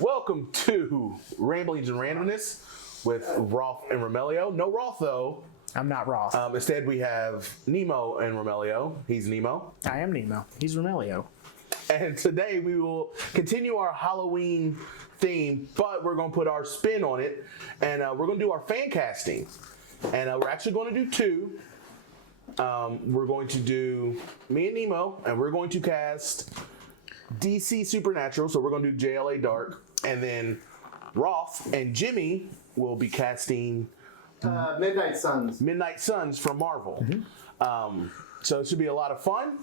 Welcome to Ramblings and Randomness with Roth and Romelio. No Roth, though. I'm not Roth. Instead, we have Nemo and Romelio. He's Nemo. I am Nemo. He's Romelio. And today we will continue our Halloween theme, but we're going to put our spin on it, and we're going to do our fan casting. And we're actually going to do two. We're going to do me and Nemo, and we're going to cast DC Supernatural, so we're going to do JLA Dark, and then Roth and Jimmy will be casting Midnight Suns. Midnight Suns from Marvel. So it should be a lot of fun.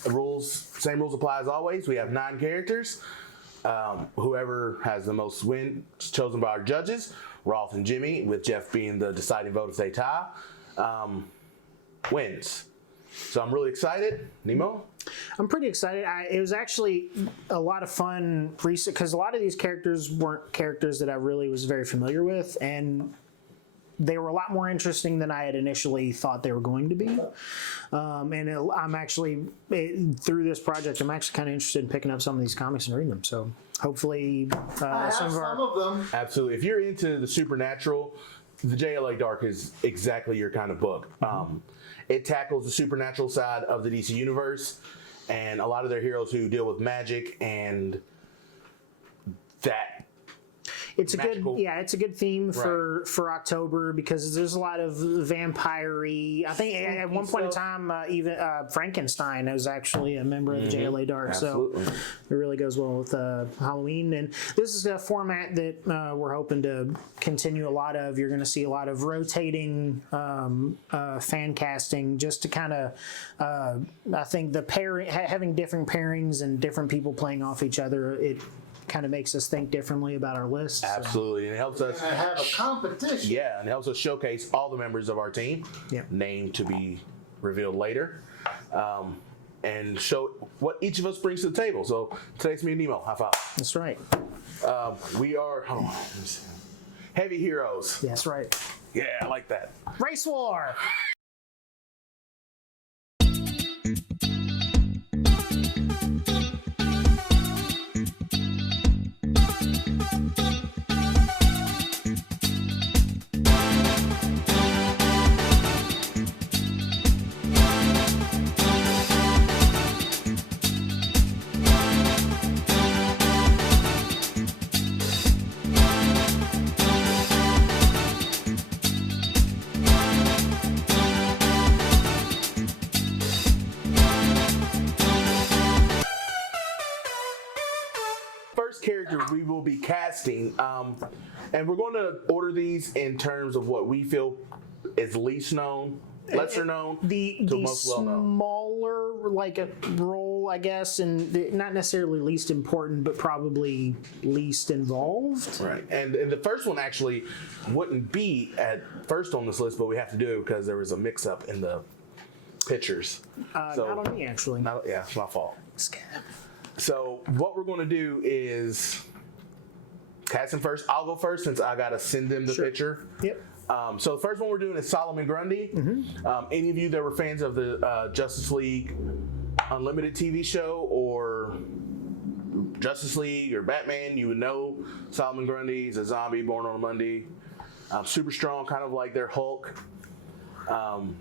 Same rules apply as always. We have 9 characters. Whoever has the most wins chosen by our judges, Roth and Jimmy, with Jeff being the deciding vote if they tie, wins. So I'm really excited. Nemo? I'm pretty excited. It was actually a lot of fun because a lot of these characters weren't characters that I really was very familiar with, and they were a lot more interesting than I had initially thought they were going to be. I'm actually, through this project, I'm actually kind of interested in picking up some of these comics and reading them. So hopefully I have some of them. Absolutely. If you're into the Supernatural, the JLA Dark is exactly your kind of book. It tackles the supernatural side of the DC universe and a lot of their heroes who deal with magic and that. It's it's a good theme for October because there's a lot of vampire-y. I think at one point in time, even Frankenstein was actually a member of the JLA Dark, Absolutely. So it really goes well with Halloween. And this is a format that we're hoping to continue a lot of. You're going to see a lot of rotating fan casting, just to kind of, I think having different pairings and different people playing off each other, it kind of makes us think differently about our list. Absolutely. And it helps us have a competition. Yeah, and it helps us showcase all the members of our team, name to be revealed later, and show what each of us brings to the table. So today's me and Nemo. High five. That's right. We are heavy heroes. That's right. Yeah, I like that. Race war. Characters we will be casting, and we're going to order these in terms of what we feel is least known, lesser known, the most well known. Smaller like a role, I guess, and not necessarily least important, but probably least involved. Right, and the first one actually wouldn't be at first on this list, but we have to do it because there was a mix-up in the pictures. Not on me, actually. It's my fault. So what we're going to do is cast him first. I'll go first since I got to send them the picture. Yep. So the first one we're doing is Solomon Grundy. Any of you that were fans of the Justice League Unlimited TV show or Justice League or Batman, you would know Solomon Grundy. He's a zombie born on a Monday. Super strong, kind of like their Hulk.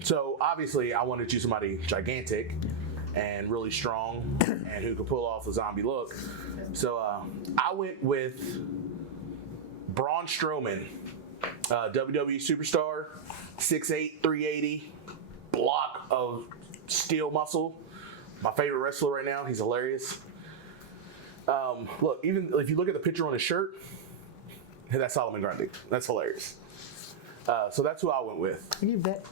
So obviously I wanted to choose somebody gigantic and really strong and who could pull off the zombie look. So I went with Braun Strowman, WWE superstar, 6'8", 380, block of steel muscle. My favorite wrestler right now. He's hilarious. Look, even if you look at the picture on his shirt, that's Solomon Grundy. That's hilarious. So that's who I went with. You bet.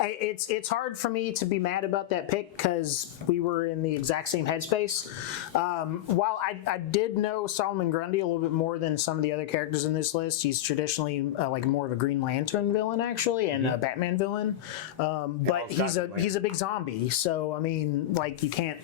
It's hard for me to be mad about that pick because we were in the exact same headspace. While I did know Solomon Grundy a little bit more than some of the other characters in this list, he's traditionally like more of a Green Lantern villain actually, and a Batman villain. But he's a big zombie, so I mean, like you can't.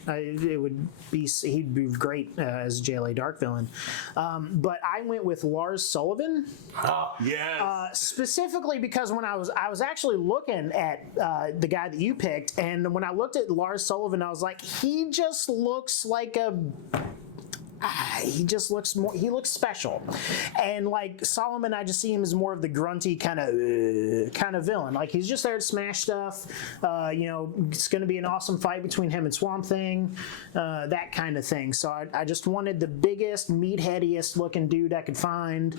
He'd be great as a JLA Dark villain. But I went with Lars Sullivan. Oh yes. Specifically because when I was actually looking at the guy that you picked, and when I looked at Lars Sullivan, I was like, he just looks like he just looks more. He looks special, and like Solomon, I just see him as more of the grunty kind of villain. Like he's just there to smash stuff. It's going to be an awesome fight between him and Swamp Thing, that kind of thing. So I just wanted the biggest, meatheadiest looking dude I could find,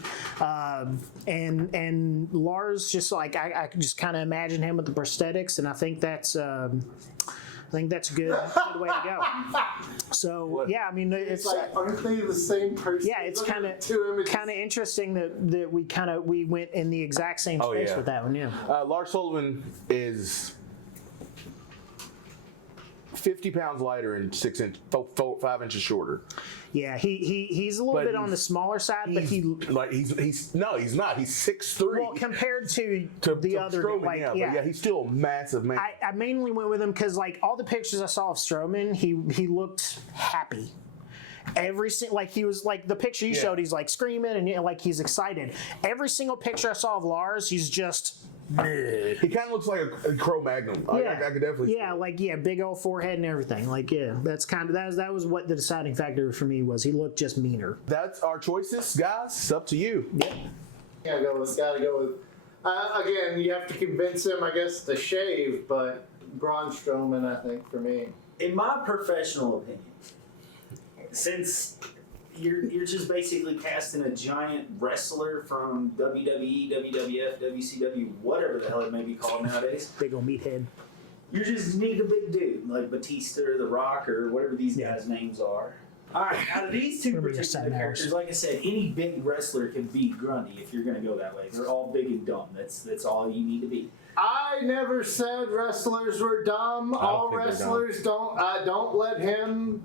and Lars just like I could just kind of imagine him with the prosthetics, and I think that's. I think that's a good way to go. So yeah, I mean, it's like, aren't they the same person? Yeah, it's kind of interesting that we went in the exact same space with that one. Yeah, Lars Sullivan is 50 pounds lighter and 5 inches shorter. Yeah, he's a little bit on the smaller side, but he's not. He's 6'3". Well, compared to the other, Strowman, he's still a massive man. I mainly went with him because like all the pictures I saw of Strowman, he looked happy. He was like the picture you showed, he's like screaming and like he's excited. Every single picture I saw of Lars, he's just. He kind of looks like a Cro-Magnon. I could definitely. Yeah, big old forehead and everything. Like, that's kind of that was what the deciding factor for me was. He looked just meaner. That's our choices, guys. It's up to you. Yeah. Gotta go with. Again, you have to convince him, I guess, to shave, but Braun Strowman, I think, for me. In my professional opinion, since you're just basically casting a giant wrestler from WWE, WWF, WCW, whatever the hell it may be called nowadays. Big old meathead. You just need a big dude like Batista or The Rock or whatever these guys' names are. All right, out of these two particular characters, like I said, any big wrestler can beat Grundy if you're going to go that way. They're all big and dumb. That's all you need to be. I never said wrestlers were dumb. All wrestlers don't let him.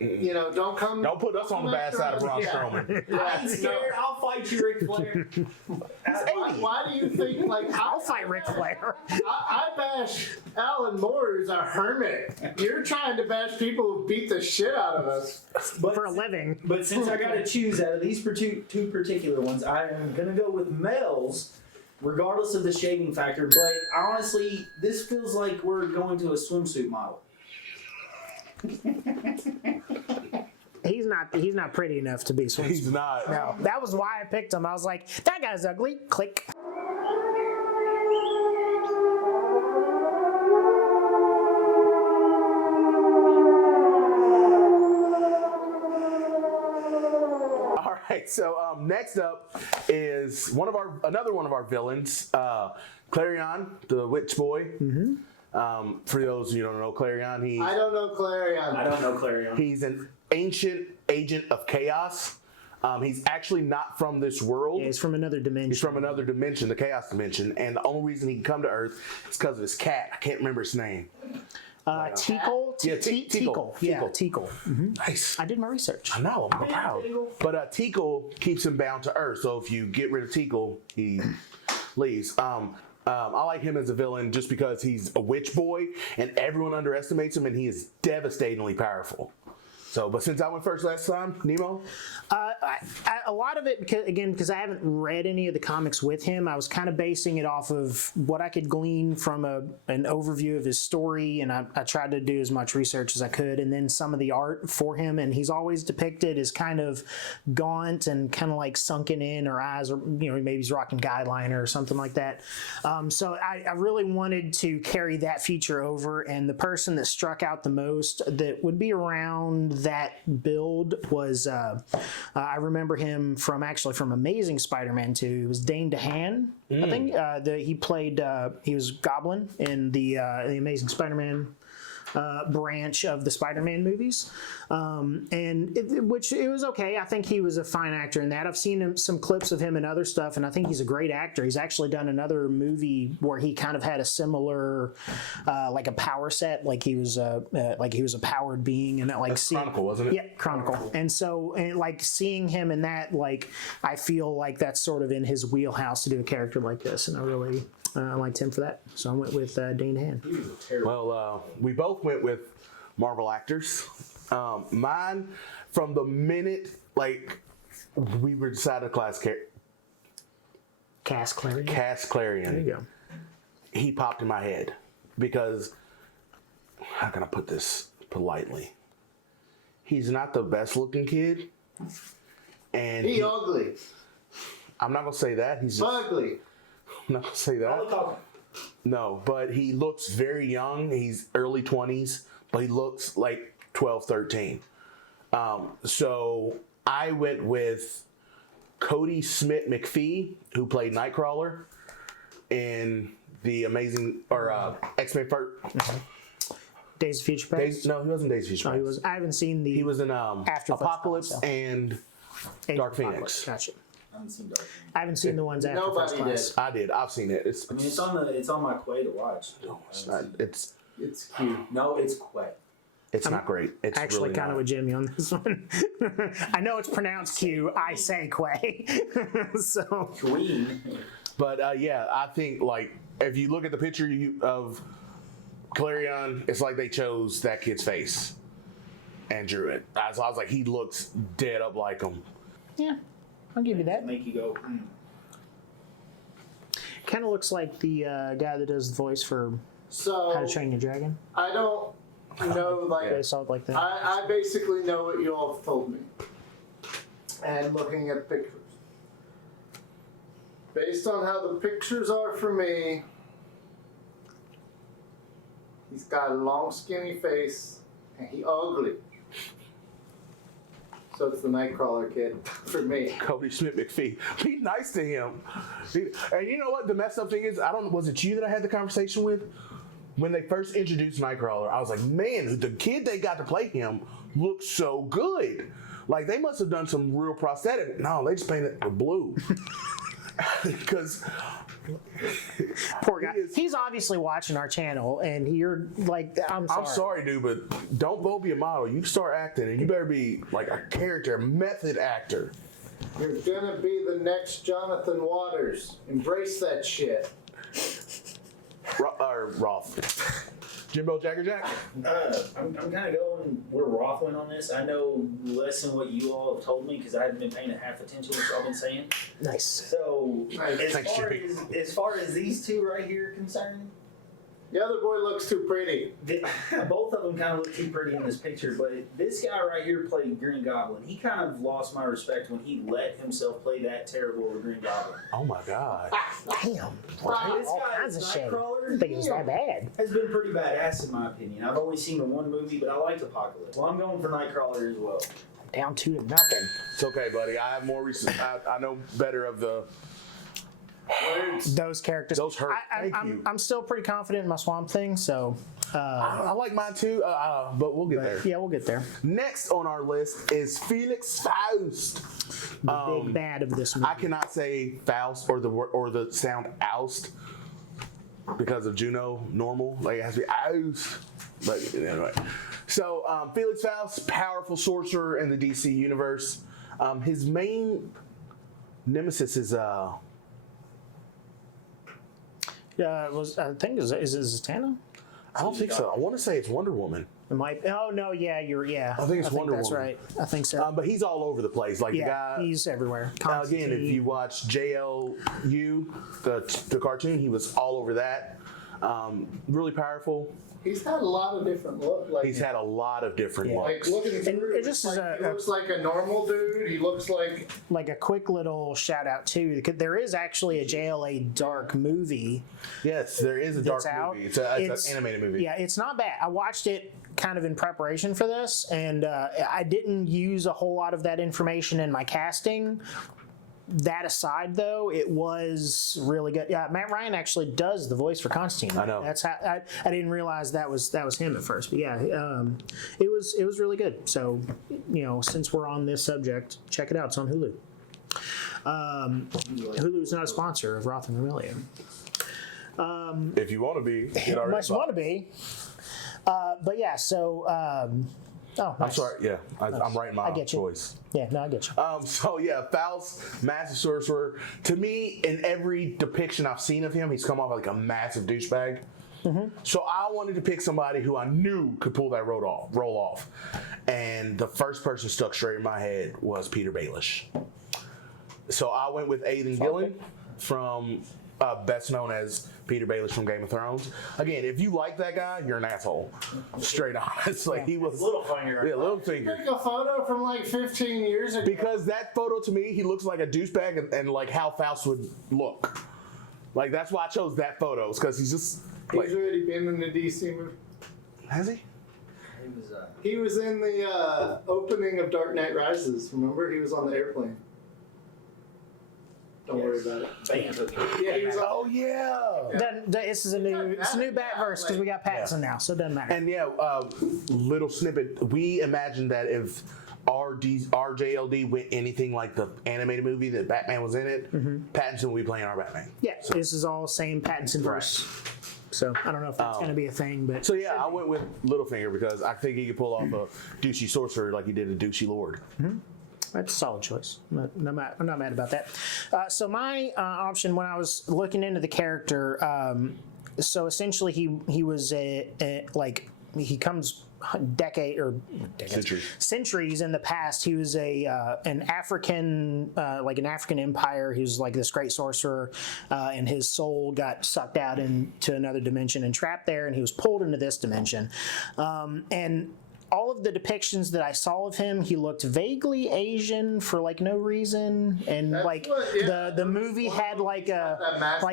Don't come. Don't put us on the bad side of Braun Strowman. I ain't scared. I'll fight you, Ric Flair. Why do you think, like, I'll fight Ric Flair? I bash Alan Moore as a hermit. You're trying to bash people who beat the shit out of us. For a living. But since I got to choose out of these two particular ones, I am going to go with males, regardless of the shaving factor. But honestly, this feels like we're going to a swimsuit model. He's not pretty enough to be swimsuit. He's not. No, that was why I picked him. I was like, that guy's ugly. Click. All right. So next up is another one of our villains, Clarion, the witch boy. Mm-hmm. For those who don't know Clarion, I don't know Clarion. I don't know Clarion. He's an ancient agent of chaos. He's actually not from this world. Yeah, he's from another dimension. He's from another dimension, the chaos dimension, and the only reason he can come to Earth is because of his cat. I can't remember his name. Teakle? Teakle. Yeah, Teakle. Mm-hmm. Nice. I did my research. I know, I'm proud. But Teakle keeps him bound to Earth, so if you get rid of Teakle, he leaves. I like him as a villain just because he's a witch boy, and everyone underestimates him, and he is devastatingly powerful. So, but since I went first last time, Nemo? A lot of it, because I haven't read any of the comics with him, I was kind of basing it off of what I could glean from an overview of his story, and I tried to do as much research as I could, and then some of the art for him, and he's always depicted as kind of gaunt and kind of like sunken in, or eyes, or maybe he's rocking guy liner or something like that. So I really wanted to carry that feature over, and the person that struck out the most that would be around that build was I remember him from Amazing Spider-Man 2. It was Dane DeHaan, I think. He was Goblin in the Amazing Spider-Man branch of the Spider-Man movies, which it was okay. I think he was a fine actor in that. I've seen some clips of him in other stuff, and I think he's a great actor. He's actually done another movie where he kind of had a similar, like a power set, like he was a powered being, and that Chronicle, wasn't it? Yeah, Chronicle. And so, like seeing him in that, like I feel like that's sort of in his wheelhouse to do a character like this, and I really. I liked him for that, so I went with Dane DeHaan. Well, we both went with Marvel actors. Mine, from the minute we were decided to Cass Clarion. There you go. He popped in my head because, how can I put this politely? he's not the best looking kid, and He ugly. I'm not gonna say that. He's just, Ugly. I'm not gonna say that. No, but he looks very young. He's early 20s, but he looks like 12, 13. So I went with Cody Smith McPhee, who played Nightcrawler in the amazing X-Men first. Days of Future Past. No, he wasn't Days of Future No, Past. he was. I haven't seen the. He was in After Apocalypse First Class, and Age Dark of Apocalypse. Phoenix. Gotcha. I haven't seen Dark Phoenix. I haven't seen the ones after Nobody First Class. did. I did. I've seen it. I mean, it's on my Quay to watch. No, it's not. It's It's cute. No, it's Quay. not great. It's Actually, really kind of not. with Jimmy on this one. I know it's pronounced Q. I say Quay. So Queen. But yeah, I think like if you look at the picture of Clarion, it's like they chose that kid's face and drew it. So I was like, he looks dead up like him. yeah, I'll give you that. Make you go. Kind of looks like the guy that does the voice for So How to Train Your Dragon. I don't know, like, They saw it like that. I basically know what you all have told me. And looking at pictures. Based on how the pictures are for me, he's got a long skinny face and he ugly. So it's the Nightcrawler kid for me. Cody Smith McPhee. Be nice to him. And you know what? The messed up thing is, was it you that I had the conversation with? When they first introduced Nightcrawler, I was like, man, the kid they got to play him looks so good. Like, they must have done some real prosthetic. No, they just painted it blue. Because Poor guy. He's obviously watching our channel, and you're like, I'm sorry. I'm sorry, dude, but don't go be a model. You start acting, and you better be like a character, a method actor. You're gonna be the next Jonathan Waters. Embrace that shit. Roth. Jimbo Jagger. I'm kind of going where Roth went on this. I know less than what you all have told me because I haven't been paying half attention to what y'all been saying. Nice. So, Nice. Thanks, Jimmy. as far as these two right here are concerned, The other boy looks too pretty. both of them kind of look too pretty in this picture, but this guy right here played Green Goblin. He kind of lost my respect when he let himself play that terrible of a Green Goblin. Oh my God. Damn. This All guy kinds is of shit. Nightcrawler. I think it was that bad. Has been pretty badass in my opinion. I've only seen the one movie, but I liked Apocalypse. Well, I'm going for Nightcrawler as well. Down 2-0. It's okay, buddy. I have more recent. I know better of the. Those characters. Those hurt. Thank you. I'm still pretty confident in my Swamp Thing, so. I like mine too, but we'll get there. Yeah, we'll get there. Next on our list is Felix Faust. The big bad of this movie. I cannot say Faust or the sound oust because of Juno normal. Like it has to be oust. But anyway, so Felix Faust, powerful sorcerer in the DC universe. His main nemesis is I think is it Zatanna? I don't think so. I want to say it's Wonder Woman. It might. Oh no, yeah, I think it's Wonder that's Woman. right. I think so. But he's all over the place. Like yeah, the guy. he's everywhere. Again, if you watch JLU, the cartoon, he was all over that. Really powerful. He's had a lot of different looks. Like, He's had a lot of different like looks. looking through, it just is he looks like a normal dude. He looks like like a quick little shout out too. Because there is actually a JLA Dark movie. Yes, there is a dark that's out. movie. It's an animated movie. Yeah, it's not bad. I watched it kind of in preparation for this, and I didn't use a whole lot of that information in my casting. That aside, though, it was really good. Yeah, Matt Ryan actually does the voice for Constantine. I know. That's how I didn't realize that was him at first. But yeah, it was really good. So since we're on this subject, check it out. It's on Hulu. Hulu's not a sponsor of Roth and Romelio. If you want to be, get our Much want to be. But yeah, so. Oh, I'm sorry. Yeah, I'm writing my get you. choice. Yeah, no, I get you. So yeah, Faust, massive sorcerer. To me, in every depiction I've seen of him, he's come off like a massive douchebag. So I wanted to pick somebody who I knew could pull that roll off. And the first person stuck straight in my head was Peter Baelish. So I went with Aidan Gillen from best known as Peter Baelish from Game of Thrones. Again, if you like that guy, you're an asshole. Straight honest. Like he was Littlefinger. Yeah, Littlefinger. Take a photo from like 15 years ago. Because that photo to me, he looks like a douchebag and like how Faust would look. Like that's why I chose that photo, because he's just like, He's already been in the DC movie. has he? He was in the opening of Dark Knight Rises. Remember, he was on the airplane. Don't worry about it. Yeah, he was on. Oh yeah. This is a new Batverse because we got Pattinson now, so it doesn't matter. And yeah, little snippet. We imagined that if our JLD went anything like the animated movie that Batman was in it, Pattinson would be playing our Batman. Yeah, this is all same Pattinson verse. So I don't know if that's going to be a thing, but So yeah, I went with Littlefinger because I think he could pull off a douchey sorcerer like he did a douchey lord. that's a solid choice. I'm not mad about that. So my option when I was looking into the character, so essentially he was he comes centuries in the past. He was an African empire. He was like this great sorcerer, and his soul got sucked out into another dimension and trapped there, and he was pulled into this dimension. And all of the depictions that I saw of him, he looked vaguely Asian for like no reason, and the movie had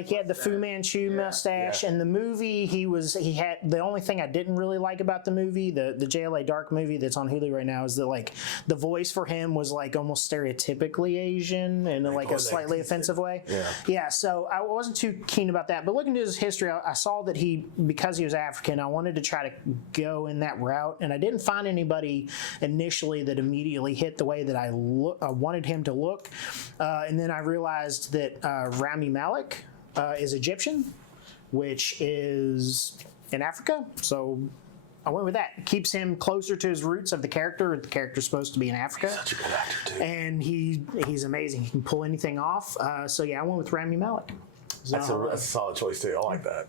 he had the Fu Manchu mustache, and the movie he had the only thing I didn't really like about the movie, the JLA Dark movie that's on Hulu right now, is that like the voice for him was like almost stereotypically Asian in like a slightly offensive way. Yeah. So I wasn't too keen about that, but looking at his history, I saw that because he was African, I wanted to try to go in that route, and I didn't find anybody initially that immediately hit the way that I wanted him to look, and then I realized that Rami Malek is Egyptian, which is in Africa, so I went with that. Keeps him closer to his roots of the character. The character's supposed to be in Africa. Such a good actor too. And he's amazing. He can pull anything off. So yeah, I went with Rami Malek. That's a solid choice too. I like that.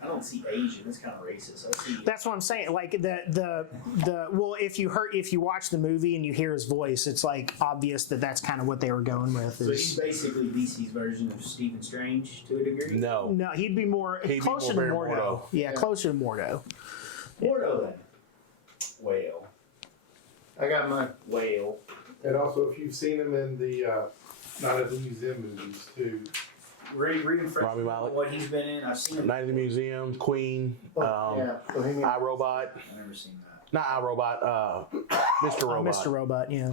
I don't see Asian. That's kind of racist. I see. That's what I'm saying. Like well, if you watch the movie and you hear his voice, it's like obvious that that's kind of what they were going with. So he's basically DC's version of Stephen Strange to a degree. No, he'd be closer to Mordo. Yeah, closer to Mordo. Mordo then. Whale. I got mine. Whale. And also, if you've seen him in the Night of the Museum movies too. Rami Malek. What he's been in. I've seen him. Night of the Museum, Queen, iRobot. I've never seen that. Not iRobot, Mr. Robot. Mr. Robot, yeah.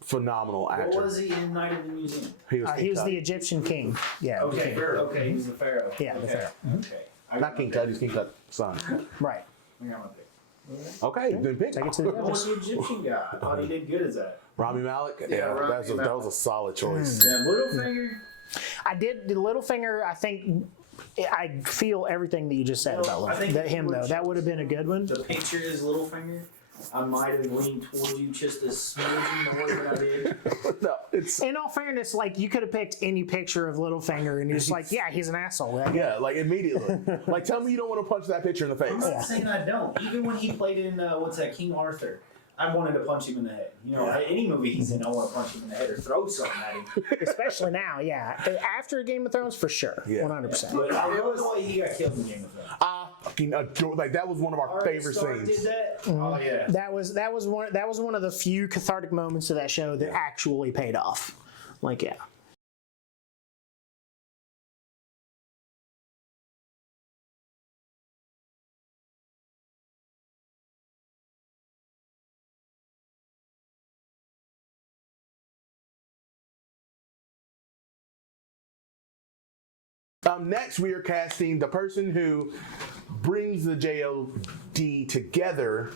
Phenomenal actor. What was he in Night of the Museum? He was the Egyptian king. Yeah. Okay, okay, he's the pharaoh. Yeah, the pharaoh. Okay. Not King Tut, he's King Tut's son. Right. I got my pick. Okay, then pick. Take it to the What was the Egyptian guy? I thought he did good as that. Rami Malek? Yeah, Rami that Malek. was a solid choice. Yeah, Littlefinger. I did the Littlefinger. I think I feel everything that you just said about I think him though. That would have been a good one. The picture is Littlefinger. I might have leaned towards you just a smidgen more than I did. No, it's In all fairness, like you could have picked any picture of Littlefinger and you're just like, yeah, he's an asshole. yeah, like immediately. Like, tell me you don't want to punch that picture in the face. I'm not saying I don't. Even when he played in King Arthur, I wanted to punch him in the head. You know, any movie he's in, I want to punch him in the head or throw something at him. Especially now, yeah. After Game of Thrones, for sure, 100%. But I love the way he got killed in Game of Thrones. Like that was one of our favorite Stark scenes. did that? Oh yeah. That was one of the few cathartic moments of that show that actually paid off. Like, yeah. Next, we are casting the person who brings the JLD together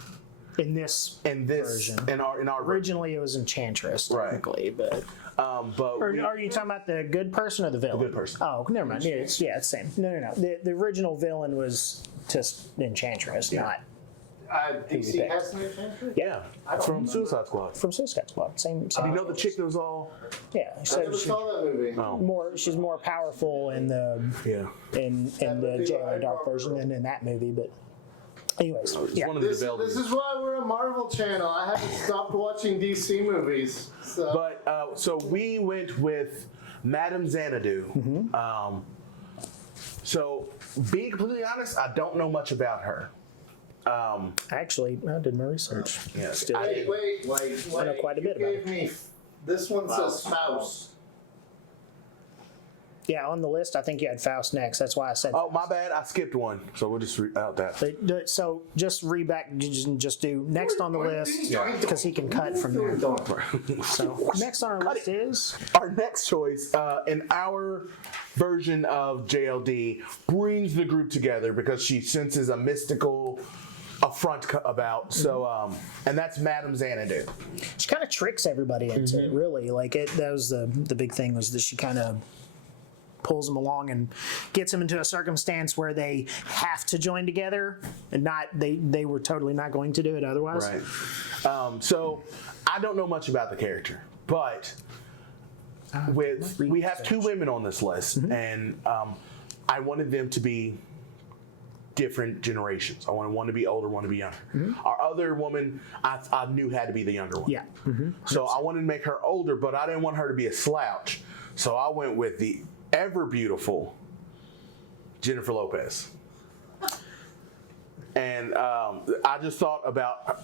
In this version. in our version. Originally, it was Enchantress, technically, but. Are you talking about the good person or the villain? The good person. Oh, never mind. Yeah, it's the same. No. The original villain was just Enchantress, not DC has no Enchantress? Yeah, from Suicide Squad. from Suicide Squad. Same. You know the chick that was all Yeah. I So never saw that movie. she's more powerful in the yeah. in the JLA Dark version than in that movie, but. Anyways, yeah. One of the This is why we're a Marvel channel. I haven't stopped watching DC movies. So. But so we went with Madame Xanadu. So being completely honest, I don't know much about her. Actually, I did my research. Yeah. Still, Wait. I know quite a bit You about gave me. This one says spouse. yeah, on the list, I think you had Faust next. That's why I said. Oh, my bad. I skipped one. So we'll just read out that. So just read back. Just do next on the list because he can cut from there. So next on our list is Our next choice in our version of JLD brings the group together because she senses a mystical affront about. So, and that's Madame Xanadu. she kind of tricks everybody into it. Really, like it. That was the big thing was that she kind of pulls them along and gets them into a circumstance where they have to join together and not they were totally not going to do it otherwise. Right. So I don't know much about the character, but we have two women on this list, and I wanted them to be different generations. I wanted one to be older, one to be younger. Our other woman, I knew had to be the younger one. Yeah. So I wanted to make her older, but I didn't want her to be a slouch. So I went with the ever beautiful Jennifer Lopez. And I just thought about,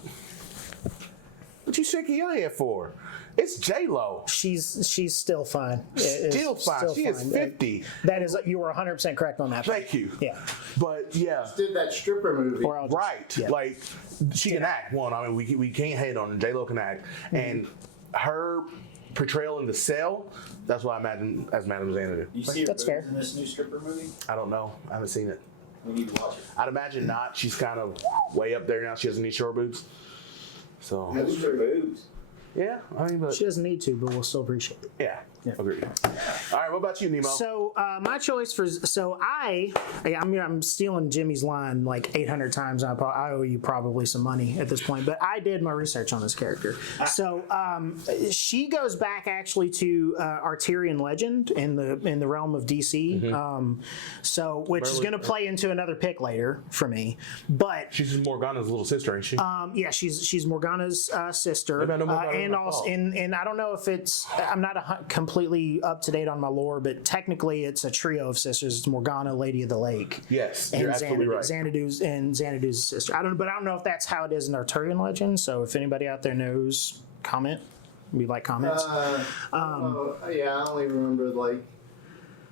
what you shaking your head for? It's J-Lo. She's still fine. Still fine. She is 50. That is, you were 100% correct on that. Thank you. Yeah. But yeah. Did that stripper movie? Or I'll just- Right. yeah. Like, she can act. One, I mean, we can't hate on her. J-Lo can act. And her portrayal in The Cell, that's what I imagine as Madame Xanadu. You see her That's boobs fair. in this new stripper movie? I don't know. I haven't seen it. We need to watch it. I'd imagine not. She's kind of way up there now. She doesn't need short boobs. So, Those are boobs. yeah. I mean, but She doesn't need to, but we'll still appreciate it. yeah. Agreed. All right. What about you, Nemo? So my choice for I'm stealing Jimmy's line like 800 times. I owe you probably some money at this point, but I did my research on this character. So she goes back actually to Arturian legend in the realm of DC. So which is going to play into another pick later for me, but. She's Morgana's little sister, ain't she? Yeah, she's Morgana's sister, Maybe I know more about her and than I also, thought. and I don't know if it's I'm not completely up to date on my lore, but technically it's a trio of sisters. It's Morgana, Lady of the Lake, Yes, and you're absolutely right. Xanadu's sister. I don't know if that's how it is in Arturian legend. So if anybody out there knows, comment. We like comments. Yeah, I only remember like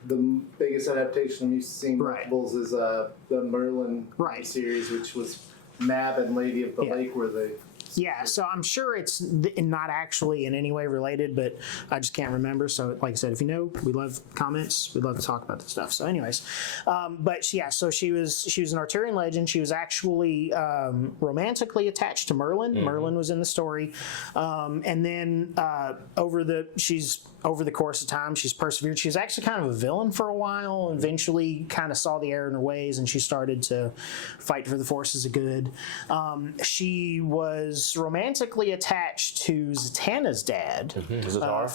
the biggest adaptation I'm used to seeing Right. multiples is the Merlin Right. series, which was Mab and Lady of the Yeah. Lake, where they. Yeah, so I'm sure it's not actually in any way related, but I just can't remember. So, like I said, if you know, we love comments. We love to talk about this stuff. So, anyways, so she was an Arturian legend. She was actually romantically attached to Merlin. Merlin was in the story, and then over the course of time, she's persevered. She was actually kind of a villain for a while, and eventually kind of saw the error in her ways, and she started to fight for the forces of good. She was romantically attached to Zatanna's dad Zatara?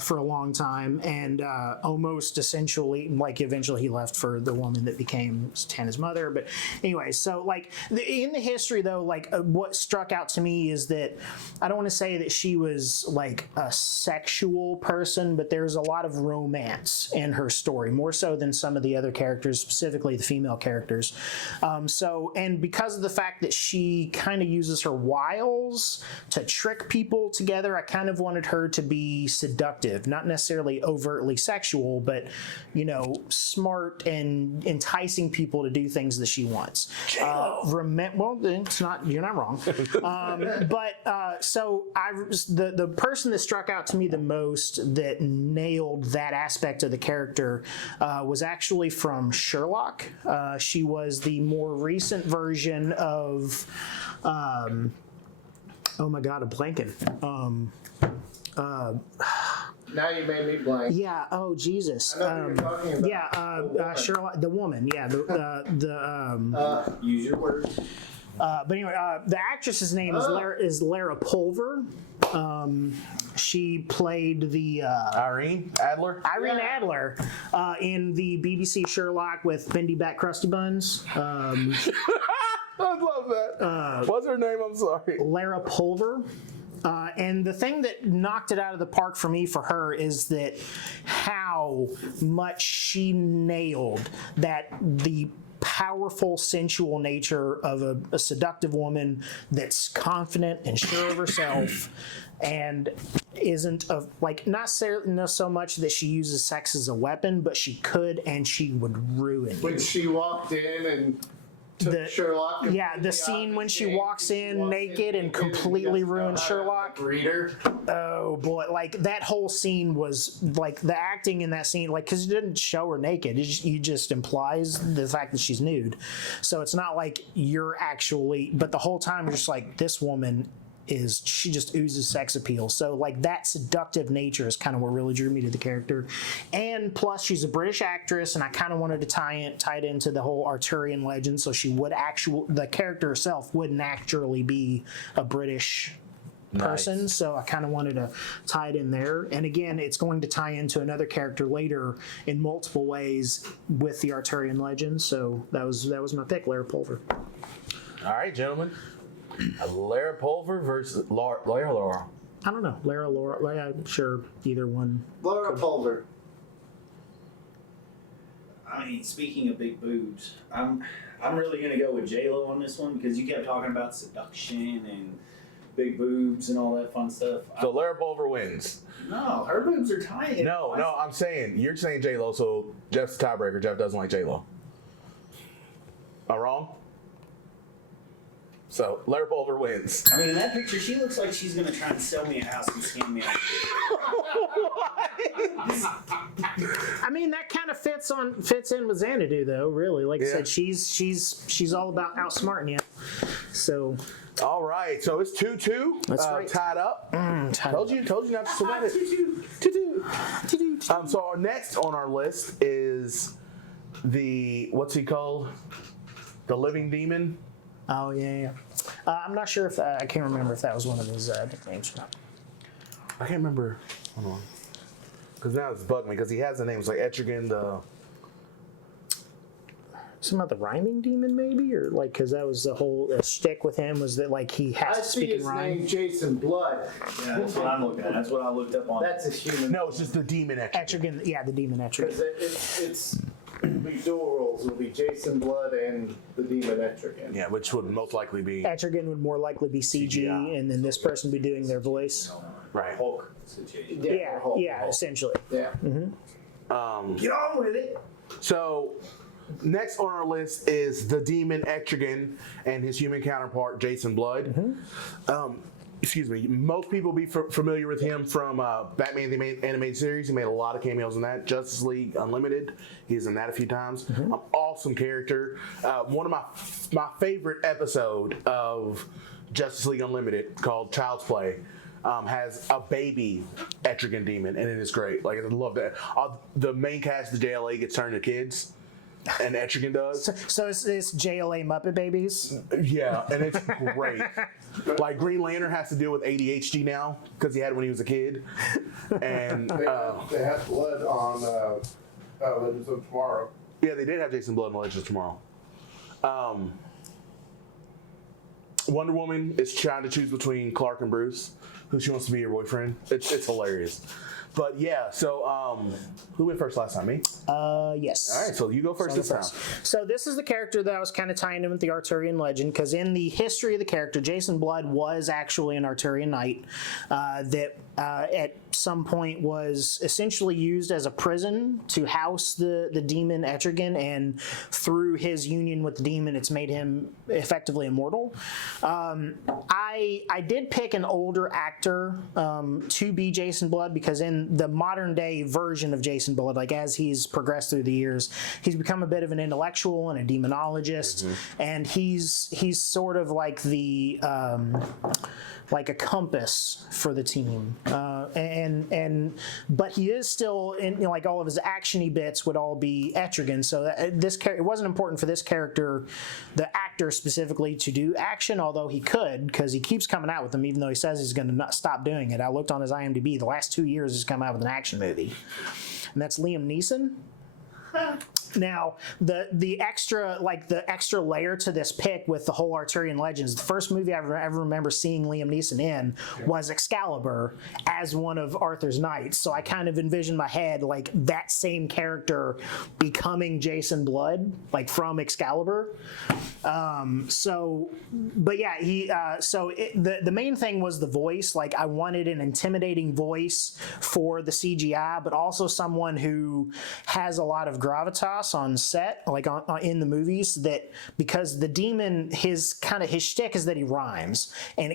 for a long time, and almost essentially, like eventually he left for the woman that became Zatanna's mother. But anyway, so like in the history though, like what struck out to me is that I don't want to say that she was like a sexual person, but there's a lot of romance in her story, more so than some of the other characters, specifically the female characters. And because of the fact that she kind of uses her wiles to trick people together, I kind of wanted her to be seductive, not necessarily overtly sexual, but smart and enticing people to do things that she wants. Well, it's not. You're not wrong. So the person that struck out to me the most that nailed that aspect of the character was actually from Sherlock. She was the more recent version of oh my god, I'm blanking. Now you made me blank. Yeah. Oh Jesus. I know who you're talking about. Yeah. Sherlock, the woman. Yeah. Use your words. But anyway, the actress's name is Lara Pulver. She played the Irene Adler. Adler in the BBC Sherlock with Bendy Back Krusty Buns. I love that. What's her name? I'm sorry. Lara Pulver. And the thing that knocked it out of the park for me for her is that how much she nailed the powerful, sensual nature of a seductive woman that's confident and sure of herself and isn't of like not so much that she uses sex as a weapon, but she could and she would ruin When you. she walked in and took Sherlock. The scene when she walks in naked and completely ruins Sherlock. Reader. Oh boy, like that whole scene was like the acting in that scene, like because it didn't show her naked, it just implies the fact that she's nude. So it's not like you're actually, but the whole time you're just like, this woman she just oozes sex appeal. So like that seductive nature is kind of what really drew me to the character. And plus she's a British actress, and I kind of wanted to tie it into the whole Arthurian legend, so she would the character herself would naturally be a British person. Nice. So I kind of wanted to tie it in there. And again, it's going to tie into another character later in multiple ways with the Arthurian legend. So that was my pick, Lara Pulver. All right, gentlemen. Lara Pulver versus Laura. I don't know. Laura, sure, either one. Lara Pulver. I mean, speaking of big boobs, I'm really gonna go with J-Lo on this one because you kept talking about seduction and big boobs and all that fun stuff. So Lara Pulver wins. No, her boobs are tiny. No, I'm saying you're saying J-Lo, so Jeff's the tiebreaker. Jeff doesn't like J-Lo. Am I wrong? So Lara Pulver wins. I mean, in that picture, she looks like she's gonna try and sell me a house and scam me out. I mean, that kind of fits in with Xanadu, though. Really, like I said, she's all about outsmarting you. So. All right, so it's 2-2. That's right. Tied up. Told you not to submit it. 2-2. So our next on our list is what's he called? The Living Demon. Oh yeah. I'm not sure if I can't remember if that was one of his nicknames. I can't remember. Hold on. Because now it's bugging me because he has the names like Etrigan, Something about the rhyming demon, maybe, or like because that was the whole shtick with him was that like he has I to see speak in his rhyme. name, Jason Blood. Yeah, that's what I'm looking at. That's what I looked up on. That's a human. No, it's just the demon Etrigan. Etrigan, yeah, the demon Etrigan. Because it'll be dual roles. It'll be Jason Blood and the demon Etrigan. Yeah, which would most likely be Etrigan would more likely be CG, and then this person be doing their voice. right. Hulk situation. Yeah, Hulk. essentially. Yeah. Get on with it. So next on our list is the demon Etrigan and his human counterpart Jason Blood. Excuse me. Most people be familiar with him from Batman the Animated Series. He made a lot of cameos in that. Justice League Unlimited. He's in that a few times. Awesome character. One of my favorite episode of Justice League Unlimited called Child's Play has a baby Etrigan demon, and it is great. Like I love that. The main cast of the JLA gets turned to kids. And Etrigan does. So it's JLA Muppet Babies. Yeah, and it's great. Like Green Lantern has to deal with ADHD now because he had it when he was a kid. And They had blood on Legends of Tomorrow. yeah, they did have Jason Blood in Legends of Tomorrow. Wonder Woman is trying to choose between Clark and Bruce, who she wants to be your boyfriend. It's hilarious. But yeah, so who went first last time? Me? Yes. All right, so you go first this time. So this is the character that I was kind of tying in with the Arthurian legend, because in the history of the character, Jason Blood was actually an Arthurian knight that at some point was essentially used as a prison to house the demon Etrigan, and through his union with the demon, it's made him effectively immortal. I did pick an older actor to be Jason Blood, because in the modern day version of Jason Blood, like as he's progressed through the years, he's become a bit of an intellectual and a demonologist, and he's sort of like the like a compass for the team, but he is still in, like all of his actiony bits would all be Etrigan. So it wasn't important for this character, the actor specifically to do action, although he could, because he keeps coming out with them, even though he says he's going to not stop doing it. I looked on his IMDb. The last 2 years he's come out with an action movie, and that's Liam Neeson. Now, the extra layer to this pick with the whole Arthurian legends, the first movie I ever remember seeing Liam Neeson in was Excalibur as one of Arthur's knights. So I kind of envisioned in my head like that same character becoming Jason Blood, like from Excalibur. But yeah, the main thing was the voice. Like I wanted an intimidating voice for the CGI, but also someone who has a lot of gravitas on set, like in the movies, that because the demon, his shtick is that he rhymes, and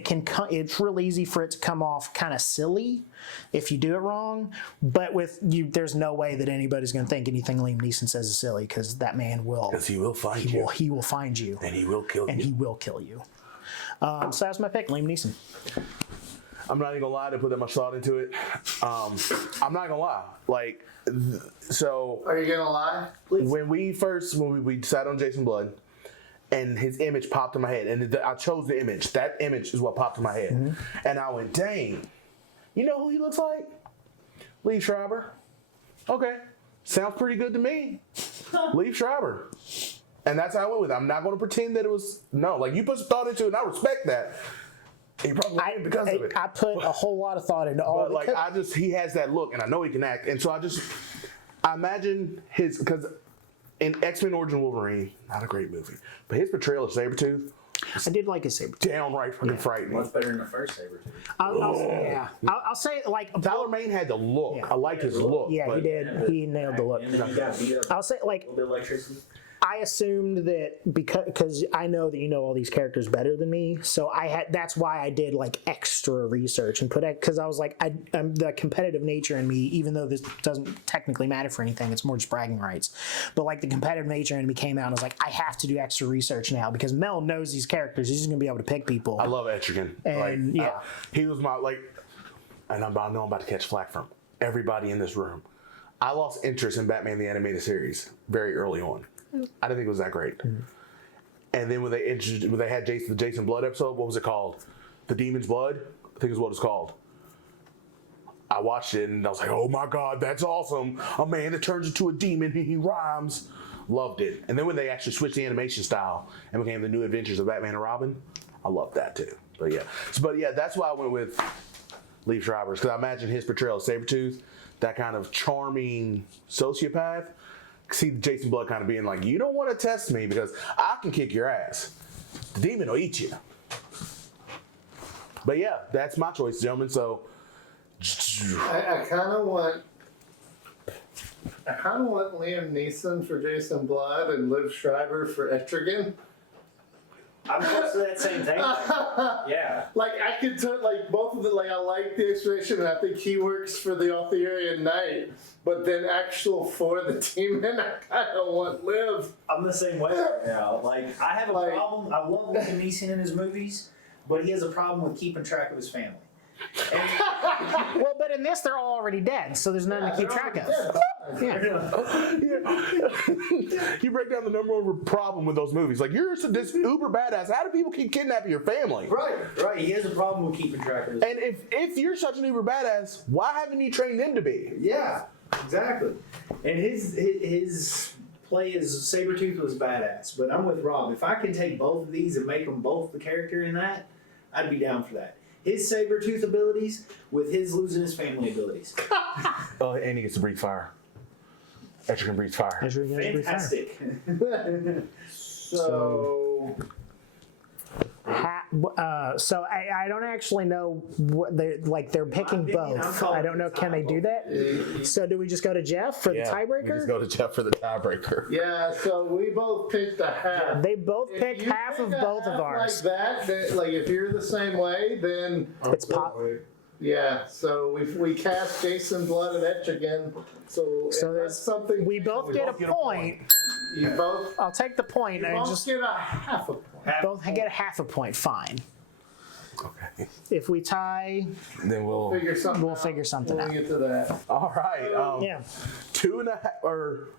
it's real easy for it to come off kind of silly if you do it wrong. But with you, there's no way that anybody's going to think anything Liam Neeson says is silly, because that man will. Because he will find you. He will find you. And he will kill you. And he will kill you. So that's my pick, Liam Neeson. I'm not even gonna lie, I didn't put that much thought into it. I'm not gonna lie. Like, so. Are you gonna lie? When we sat on Jason Blood, and his image popped in my head, and I chose the image. That image is what popped in my head. Mm-hmm. And I went, dang, you know who he looks like? Liev Schreiber. Okay, sounds pretty good to me. Liev Schreiber. And that's how I went with it. I'm not going to pretend that it was, no, like you put some thought into it, and I respect that. He probably did because of it. I put a whole lot of thought into all of it. He has that look, and I know he can act. And so I imagine because in X-Men Origin Wolverine, not a great movie, but his portrayal of Sabretooth, I did like his Sabretooth. downright fucking frightening. Much better than the first Sabretooth. I'll say, like, Tyler Mane had the look. Yeah. I liked his look. Yeah, he did. He nailed the look. And then he got beat up. I'll say, like, A little bit of electricity. I assumed that because I know that you know all these characters better than me, so that's why I did like extra research and because I was like, I'm the competitive nature in me, even though this doesn't technically matter for anything, it's more just bragging rights. But like the competitive nature in me came out, and I was like, I have to do extra research now because Mel knows these characters. He's just gonna be able to pick people. I love Etrigan. And he was my and I know I'm about to catch flack from everybody in this room. I lost interest in Batman the Animated Series very early on. I didn't think it was that great. Mm-hmm. And then when they had the Jason Blood episode, what was it called? The Demon's Blood? I think is what it's called. I watched it and I was like, oh my God, that's awesome. A man that turns into a demon and he rhymes. Loved it. And then when they actually switched the animation style and became the New Adventures of Batman and Robin, I loved that too. But yeah, that's why I went with Liev Schreiber, because I imagine his portrayal of Sabretooth, that kind of charming sociopath. See Jason Blood kind of being like, you don't want to test me because I can kick your ass. The demon will eat you. But yeah, that's my choice, gentlemen. So I kind of want Liam Neeson for Jason Blood and Liev Schreiber for Etrigan. I'm close to that same thing. Yeah. Like I could both of them. Like I like the expression, and I think he works for the Arthurian Knight. But then, for the demon, I kind of want Liv. I'm the same way right now. Like I have a problem. I love Liam Neeson in his movies, but he has a problem with keeping track of his family. Well, but in this, they're all already dead, so there's nothing to keep track of. You break down the number one problem with those movies. Like, you're this uber badass. How do people keep kidnapping your family? Right. He has a problem with keeping track of his family. And if you're such an uber badass, why haven't you trained them to be? Yeah, exactly. And his play as Sabretooth was badass. But I'm with Rob. If I can take both of these and make them both the character in that, I'd be down for that. His Sabretooth abilities with his losing his family abilities. Oh, and he gets to breathe fire. Etrigan breathes fire. Fantastic. So I don't actually know what they're picking both. I don't know. Can they do that? So do we just go to Jeff for the tiebreaker? We just go to Jeff for the tiebreaker. Yeah. So we both picked a half. They both picked half of both of ours. Like that, like if you're the same way, then it's pop. Yeah. So we cast Jason Blood and Etrigan. So that's something. We both get a point. You both. I'll take the point. You both get a half a point. Both get a half a point. Fine. Okay. If we tie, then we'll figure something out. We'll get to that. All right. Yeah. 2.5 or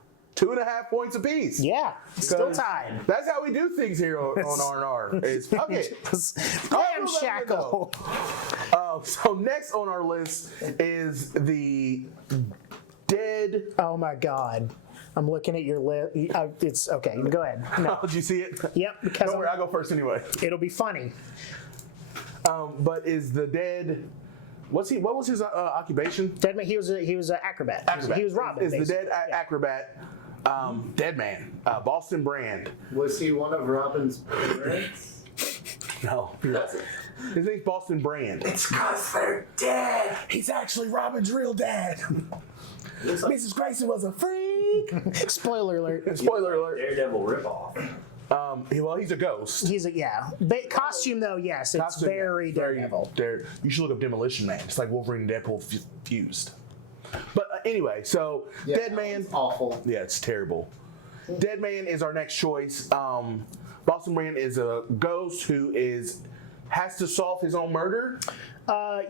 2.5 points apiece. Yeah, still Because tied. That's how we do things here on R&R. Is okay. Ramshackle. So next on our list is the dead. Oh my God. I'm looking at your list. It's okay. Go ahead. No. Did you see it? Yep. Because Don't worry, I'll go first anyway. it'll be funny. But is the dead? What was his occupation? Dead man. He was an acrobat. He was Robin. Is the basically. dead acrobat? Dead man. Boston Brand. Was he one of Robin's parents? No, he wasn't. His name's Boston Brand. It's because they're dead. He's actually Robin's real dad. Mrs. Grayson was a freak. Spoiler alert. Spoiler alert. Daredevil ripoff. Well, he's a ghost. He's a costume though. Yes, it's Costume, very Daredevil. You should look up Demolition Man. It's like Wolverine and Deadpool fused. But anyway, so Yeah, Dead that Man. one's awful. Yeah, it's terrible. Dead Man is our next choice. Boston Brand is a ghost who has to solve his own murder.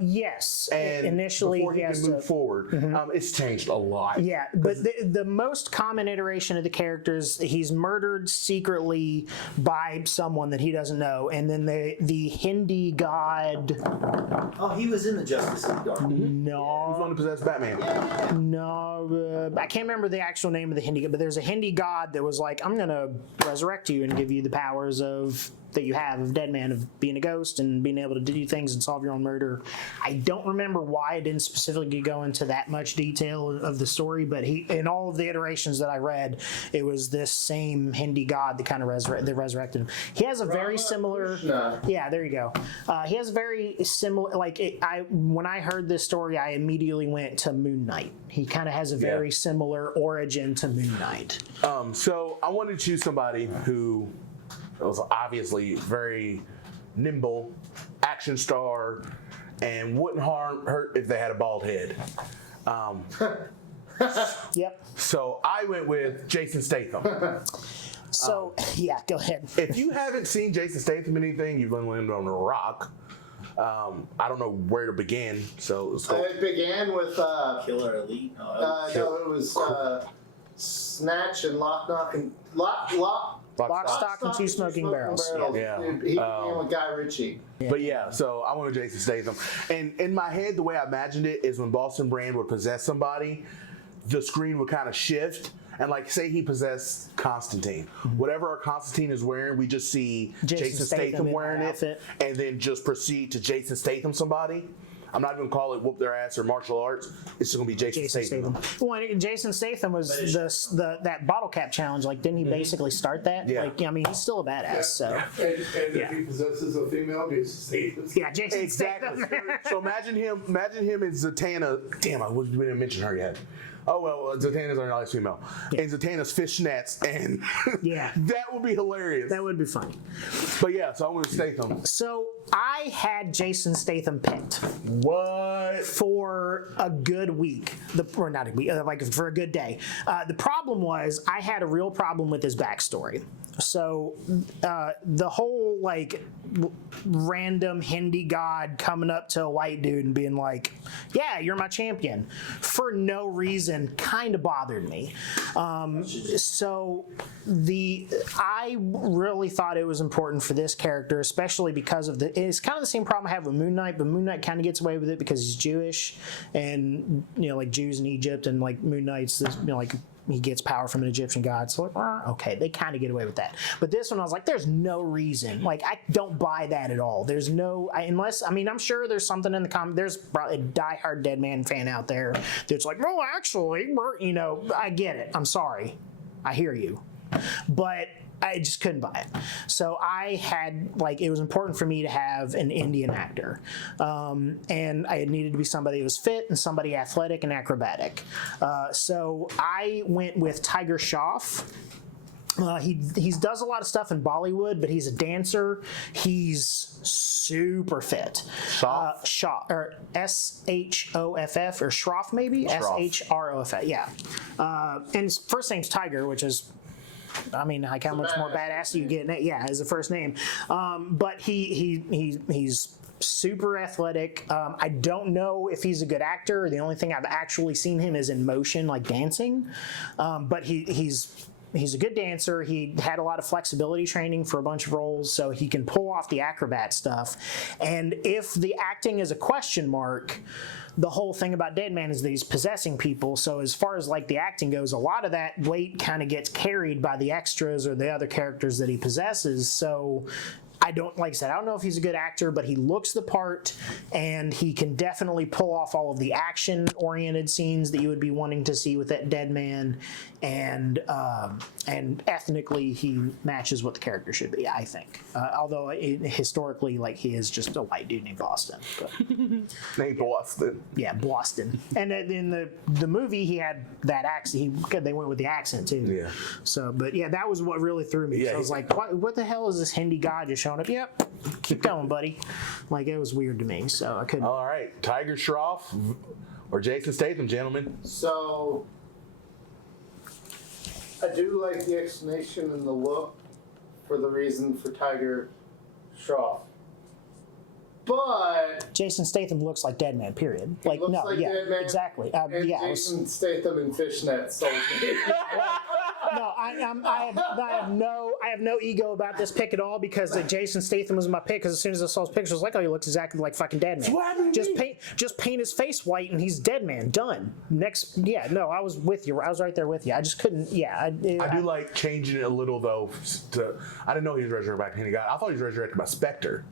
Yes. And Initially, before he has can to move forward, it's changed a lot. Yeah, but the most common iteration of the characters, he's murdered secretly by someone that he doesn't know, and then the Hindi god. Oh, he was in the Justice League. Who's No, the one who possessed Batman? no, I can't remember the actual name of the Hindi god, but there's a Hindi god that was like, I'm gonna resurrect you and give you the powers that you have of Dead Man, of being a ghost and being able to do things and solve your own murder. I don't remember why I didn't specifically go into that much detail of the story, but in all of the iterations that I read, it was this same Hindi god that kind of resurrected him. He has a very similar. Krishna. Yeah, there you go. He has very similar. When I heard this story, I immediately went to Moon Knight. He kind of has a very similar origin to Moon Knight. So I wanted to choose somebody who was obviously very nimble, action star, and wouldn't hurt if they had a bald head. Yep. So I went with Jason Statham. So yeah, go ahead. If you haven't seen Jason Statham in anything, you've only landed on a rock. I don't know where to begin, so let's go. It began with Killer Elite. no, it was Snatch and Lock, Stock, and Two Smoking Barrels. Yeah. He began with Guy Ritchie. But yeah, so I went with Jason Statham. And in my head, the way I imagined it is when Boston Brand would possess somebody, the screen would kind of shift. And like, say he possessed Constantine. Whatever our Constantine is wearing, we just see Jason Statham in wearing that it, outfit. and then just proceed to Jason Statham somebody. I'm not even gonna call it whoop their ass or martial arts. It's just gonna be Jason Statham. Well, and Jason Statham was that bottle cap challenge. Like, didn't he basically start that? Yeah. Like, I mean, he's still a badass. So And if he possesses a female, Jason Statham. yeah, Jason Exactly. Statham. So imagine him and Zatanna. Damn, we didn't mention her yet. Oh well, Zatanna's our last female, and Zatanna's fishnets, and Yeah. that would be hilarious. That would be funny. But yeah, so I went with Statham. So I had Jason Statham picked What? for a good week, or not a week, like for a good day. The problem was I had a real problem with his backstory. So the whole like random Hindi god coming up to a white dude and being like, "Yeah, you're my champion," for no reason, kind of bothered me. So I really thought it was important for this character, especially because of it's kind of the same problem I have with Moon Knight, but Moon Knight kind of gets away with it because he's Jewish, and like Jews in Egypt, and like Moon Knight's this, like he gets power from an Egyptian god. So like, okay, they kind of get away with that. But this one, I was like, there's no reason. Like, I don't buy that at all. There's no, unless, I mean, I'm sure there's something in the comment. There's probably a diehard Dead Man fan out there that's like, well, actually, I get it. I'm sorry. I hear you. But I just couldn't buy it. So I had, it was important for me to have an Indian actor. And I needed to be somebody who was fit and somebody athletic and acrobatic. So I went with Tiger Shroff. He does a lot of stuff in Bollywood, but he's a dancer. He's super fit. Shroff? Or S-H-O-F-F, or Shroff maybe? Shroff. S-H-R-O-F-F, yeah. And his first name's Tiger, which is I mean, like how much more badass do you get? Yeah, as a first name. But he's super athletic. I don't know if he's a good actor. The only thing I've actually seen him is in motion, like dancing. But he's a good dancer. He had a lot of flexibility training for a bunch of roles, so he can pull off the acrobat stuff. And if the acting is a question mark, the whole thing about Deadman is that he's possessing people. So as far as like the acting goes, a lot of that weight kind of gets carried by the extras or the other characters that he possesses. So I don't know if he's a good actor, but he looks the part, and he can definitely pull off all of the action-oriented scenes that you would be wanting to see with that dead man, and ethnically he matches what the character should be, I think. Although historically, like, he is just a white dude named Boston. But, Named Boston. yeah, Boston. And in the movie, he had that accent. They went with the accent too. Yeah. So, but yeah, that was what really threw me. Yeah, So I was like, what the hell is this Hindi guy just showing up? Yep, keep going, buddy. Like, it was weird to me, so I couldn't. All right, Tiger Shroff or Jason Statham, gentlemen. So, I do like the explanation and the look for the reason for Tiger Shroff. But Jason Statham looks like Deadman, period. Like, looks no, like yeah, Deadman, exactly. and Yeah, Jason Statham in fishnets sold me. no, I have no ego about this pick at all, because Jason Statham was my pick. Because as soon as I saw his picture, I was like, oh, he looks exactly like fucking Deadman. What happened to me? Just paint his face white, and he's Deadman. Done. Next, yeah, no, I was with you. I was right there with you. I just couldn't. Yeah, I do like changing it a little though. I didn't know he was resurrected by Penny God. I thought he was resurrected by Spectre.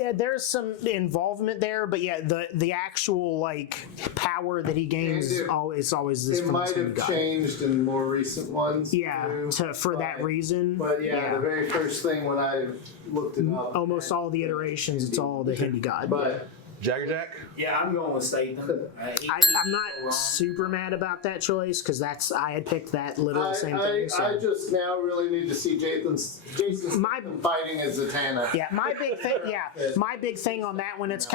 Yeah, there's some involvement there, but yeah, the actual like power that he gains is always this. It from might the have guy. changed in more recent ones. Yeah, too, for that reason. But yeah, the very first thing when I looked it up, Almost all the iterations, it's all the Hindi god. but Jagger Jack. Yeah, I'm going with Statham. I'm not super mad about that choice, because I had picked that literally the same thing. So. I just now really need to see Jason Statham fighting as Zatanna. Yeah, my big thing on that one, it's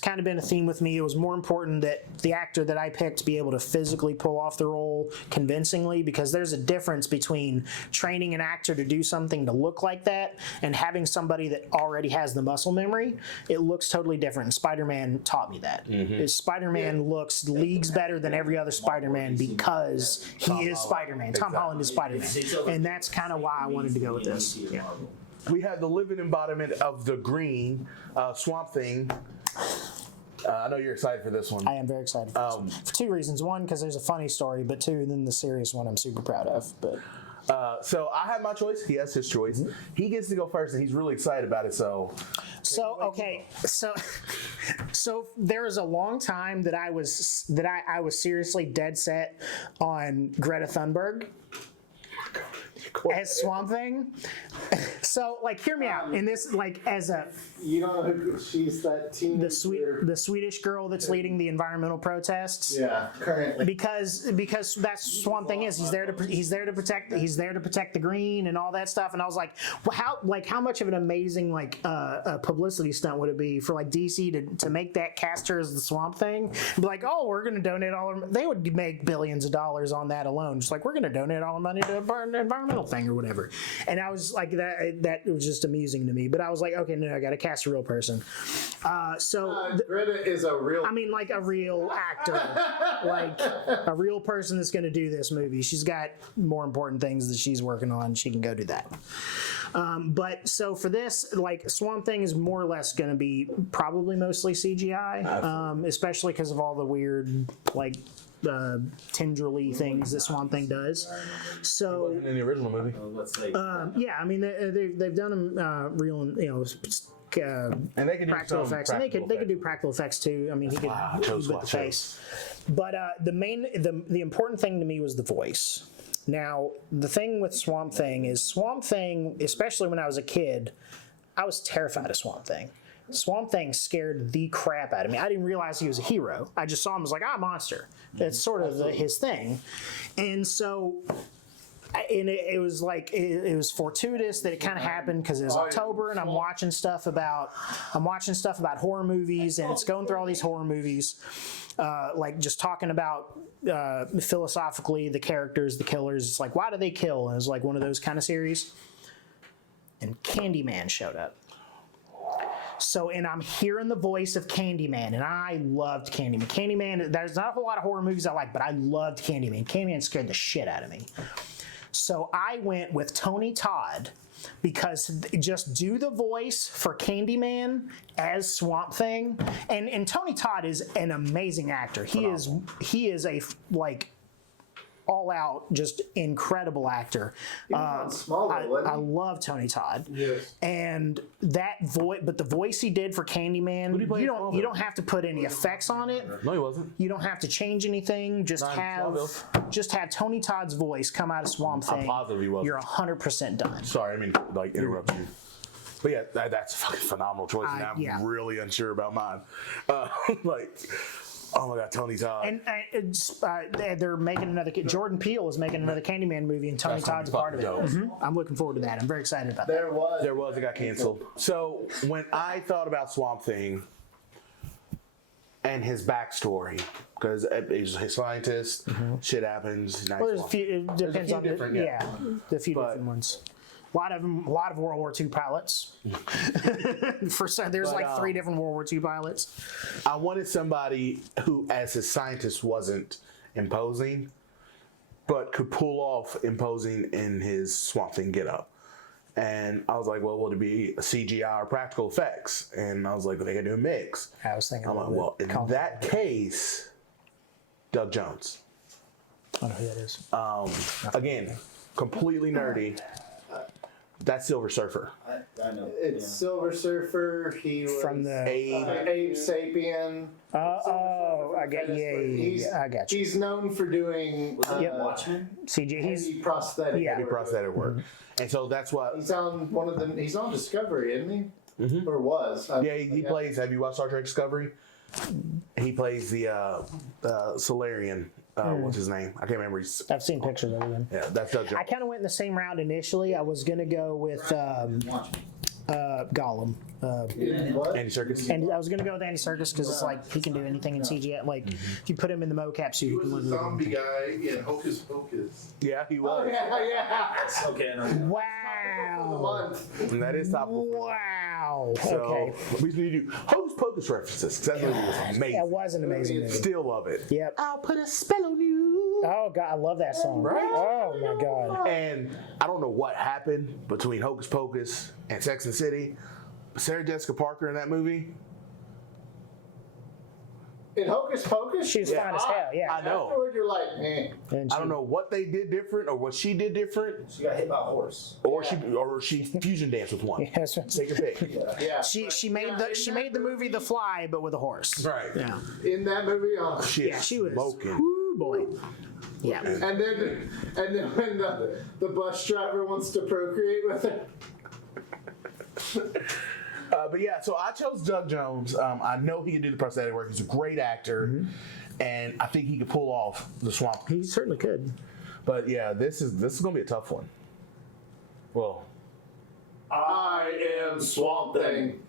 kind of been a theme with me. It was more important that the actor that I picked be able to physically pull off the role convincingly, because there's a difference between training an actor to do something to look like that and having somebody that already has the muscle memory. It looks totally different. Spider-Man taught me that. Spider-Man looks leagues better than every other Spider-Man because he is Spider-Man. Tom Holland is Spider-Man, and that's kind of why I wanted to go with this. Yeah. We have the living embodiment of the green Swamp Thing. I know you're excited for this one. I am very excited for this one. For two reasons. One, because there's a funny story, but two, then the serious one I'm super proud of. But so I have my choice. He has his choice. He gets to go first, and he's really excited about it. So there was a long time that I was seriously dead set on Greta Thunberg as Swamp Thing. So, like, hear me out. And this, like, as a You know who she's that teenager. the Swedish girl that's leading the environmental protests. Yeah, currently. Because that's Swamp Thing is he's there to protect the green and all that stuff. And I was like, well, how much of an amazing publicity stunt would it be for like DC to make that cast her as the Swamp Thing? Be like, oh, we're gonna donate all our, they would make billions of dollars on that alone. Just like, we're gonna donate all our money to an environmental thing or whatever. And I was like, that was just amusing to me. But I was like, okay, no, I gotta cast a real person. Greta is a real. I mean, like a real actor, like a real person that's going to do this movie. She's got more important things that she's working on. She can go do that. But so for this, like, Swamp Thing is more or less going to be probably mostly CGI, especially because of all the weird, like, tendrily things that Swamp Thing does. So in the original movie. Let's say. yeah, I mean they've done them real, And they can do practical some effects, and they practical could do practical effects too. I mean, he could chose with the face. But the important thing to me was the voice. Now, the thing with Swamp Thing, especially when I was a kid, I was terrified of Swamp Thing. Swamp Thing scared the crap out of me. I didn't realize he was a hero. I just saw him as like, monster. That's sort of his thing. And so and it was like it was fortuitous that it kind of happened because it was October and I'm watching stuff about horror movies, and it's going through all these horror movies, like just talking about philosophically the characters, the killers. It's like, why do they kill? And it was like one of those kind of series, and Candyman showed up. So, and I'm hearing the voice of Candyman, and I loved Candyman. Candyman, there's not a whole lot of horror movies I like, but I loved Candyman. Candyman scared the shit out of me. So I went with Tony Todd, because just do the voice for Candyman as Swamp Thing. And Tony Todd is an amazing actor. He is a, like, all-out, just incredible actor. I love Tony Todd. Yes. And that voice, but the voice he did for Candyman, you don't have to put any effects on it. No, he wasn't. You don't have to change anything. Just have Tony Todd's voice come out of Swamp Thing. I'm positive he wasn't. You're 100% done. Sorry, I mean, like, interrupt you. But yeah, that's a fucking phenomenal choice, and I'm really unsure about mine. Like, oh my God, Tony Todd. And they're making another. Jordan Peele is making another Candyman movie, and Tony Todd's a part of it. I'm looking forward to that. I'm very excited about that. There was. It got canceled. So when I thought about Swamp Thing and his backstory, because he's a scientist, shit happens. Well, there's a few. It depends on different, the few different ones. A lot of World War II pilots. There's like 3 different World War II pilots. I wanted somebody who, as a scientist, wasn't imposing, but could pull off imposing in his Swamp Thing getup. And I was like, well, would it be a CGI or practical effects? And I was like, well, they can do a mix. I was thinking. I'm like, well, in that case, Doug Jones. I don't know who that is. Again, completely nerdy. That's Silver Surfer. I know. It's Silver Surfer. He was From the Ape Sapien. I got I got you. He's known for doing Watchmen? CG. heavy prosthetic. Yeah. Heavy prosthetic work. And so that's what. He's on one of them. He's on Discovery, isn't he? Or was? Yeah, he plays. Have you watched Star Trek Discovery? He plays the Solarian. What's his name? I can't remember. I've seen pictures of him. Yeah, that's Doug Jones. I kind of went in the same route initially. I was gonna go with Gollum. Andy Serkis. And I was gonna go with Andy Serkis because it's like he can do anything in CGI. Like if you put him in the mocap suit, He he can was a literally do zombie anything. guy in Hocus Pocus. Yeah, he was. Yeah. Okay, I know. Wow. And that is topical. Wow. So Okay. we need to do Hocus Pocus references, because that movie was amazing. That was an amazing movie. Still love it. Yep. I'll put a spell on you. Oh God, I love that song. Right? Oh my God. And I don't know what happened between Hocus Pocus and Sex and the City. Sarah Jessica Parker in that movie. In Hocus Pocus, She's fine as hell. Yeah. I know. Afterward, you're like, And I don't know what they did different or what she did different, She got hit by a horse. or she fusion danced with one. Yeah, that's right. Take your pick. Yeah. She made the movie The Fly, but with a horse. Right. Yeah. In that movie, Shit. Yeah, she was. Smoking. Woo, boy. Yeah. and then when the bus driver wants to procreate with her. But yeah, so I chose Doug Jones. I know he can do the prosthetic work. He's a great actor, and I think he could pull off the Swamp. He certainly could. But yeah, this is gonna be a tough one. Well, I am Swamp Thing.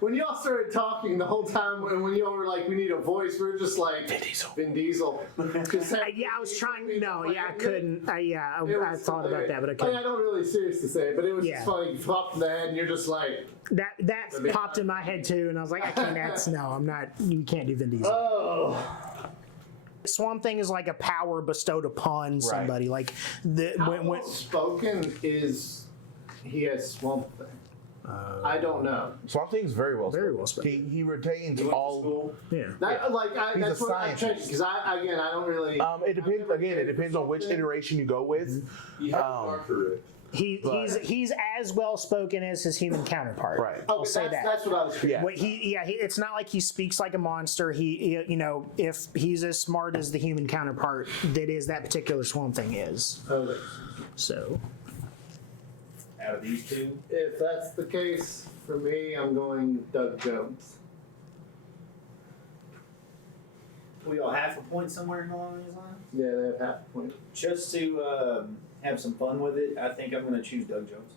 When y'all started talking the whole time, and when y'all were like, we need a voice, we were just like, Vin Diesel. Yeah, I was trying. No, yeah, I couldn't. I thought about that, but I couldn't. I don't really seriously say it, but it was just funny. You popped in the head, and you're just like, That popped in my head too, and I was like, I can't. I'm not. You can't do Vin Diesel. oh. Swamp Thing is like a power bestowed upon somebody. Like How spoken is he has Swamp Thing? I don't know. Swamp Thing's very well spoken. He retains Went to all. school. Yeah. That's what I'm checking because I don't really. It depends. Again, it depends on which iteration you go with. You have Parker. He's as well spoken as his human counterpart. Right. I'll say that. That's what I was. Yeah. It's not like he speaks like a monster. If he's as smart as the human counterpart that particular Swamp Thing is. Okay. So. Out of these two, If that's the case, for me, I'm going Doug Jones. we all half a point somewhere along these lines? Yeah, they have half a point. Just to have some fun with it, I think I'm going to choose Doug Jones.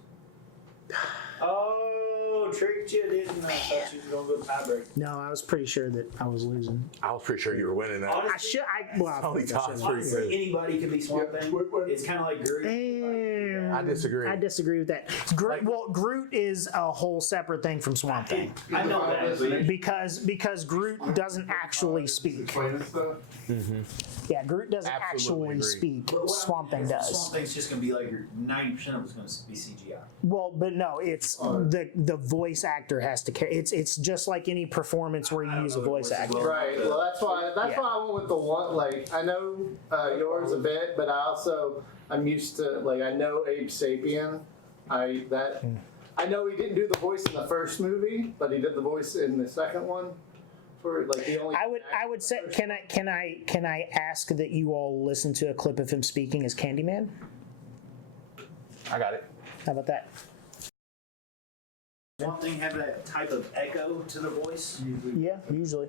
Oh, tricked you, didn't I? I thought you were going to go tiebreak. No, I was pretty sure that I was losing. I was pretty sure you were winning that. I should. Tony Todd's pretty good. Honestly, anybody can be Swamp Thing. It's kind of like Groot. I disagree. I disagree with that. Groot is a whole separate thing from Swamp Thing I know that, but because Groot doesn't actually speak. Explaining stuff. Yeah, Groot doesn't Absolutely actually agree. speak. But what Swamp Thing Swamp does. Thing's just going to be like 90% of it's going to be CGI. Well, but no, it's the voice actor has to carry. It's just like any performance where you use a voice actor. Right. Well, that's why I went with the one. Like, I know yours a bit, but I'm used to, like, I know Abe Sapien. I know he didn't do the voice in the first movie, but he did the voice in the second one. For like the only. I would say, can I ask that you all listen to a clip of him speaking as Candyman? I got it. How about that? Swamp Thing have that type of echo to the voice. Yeah, usually.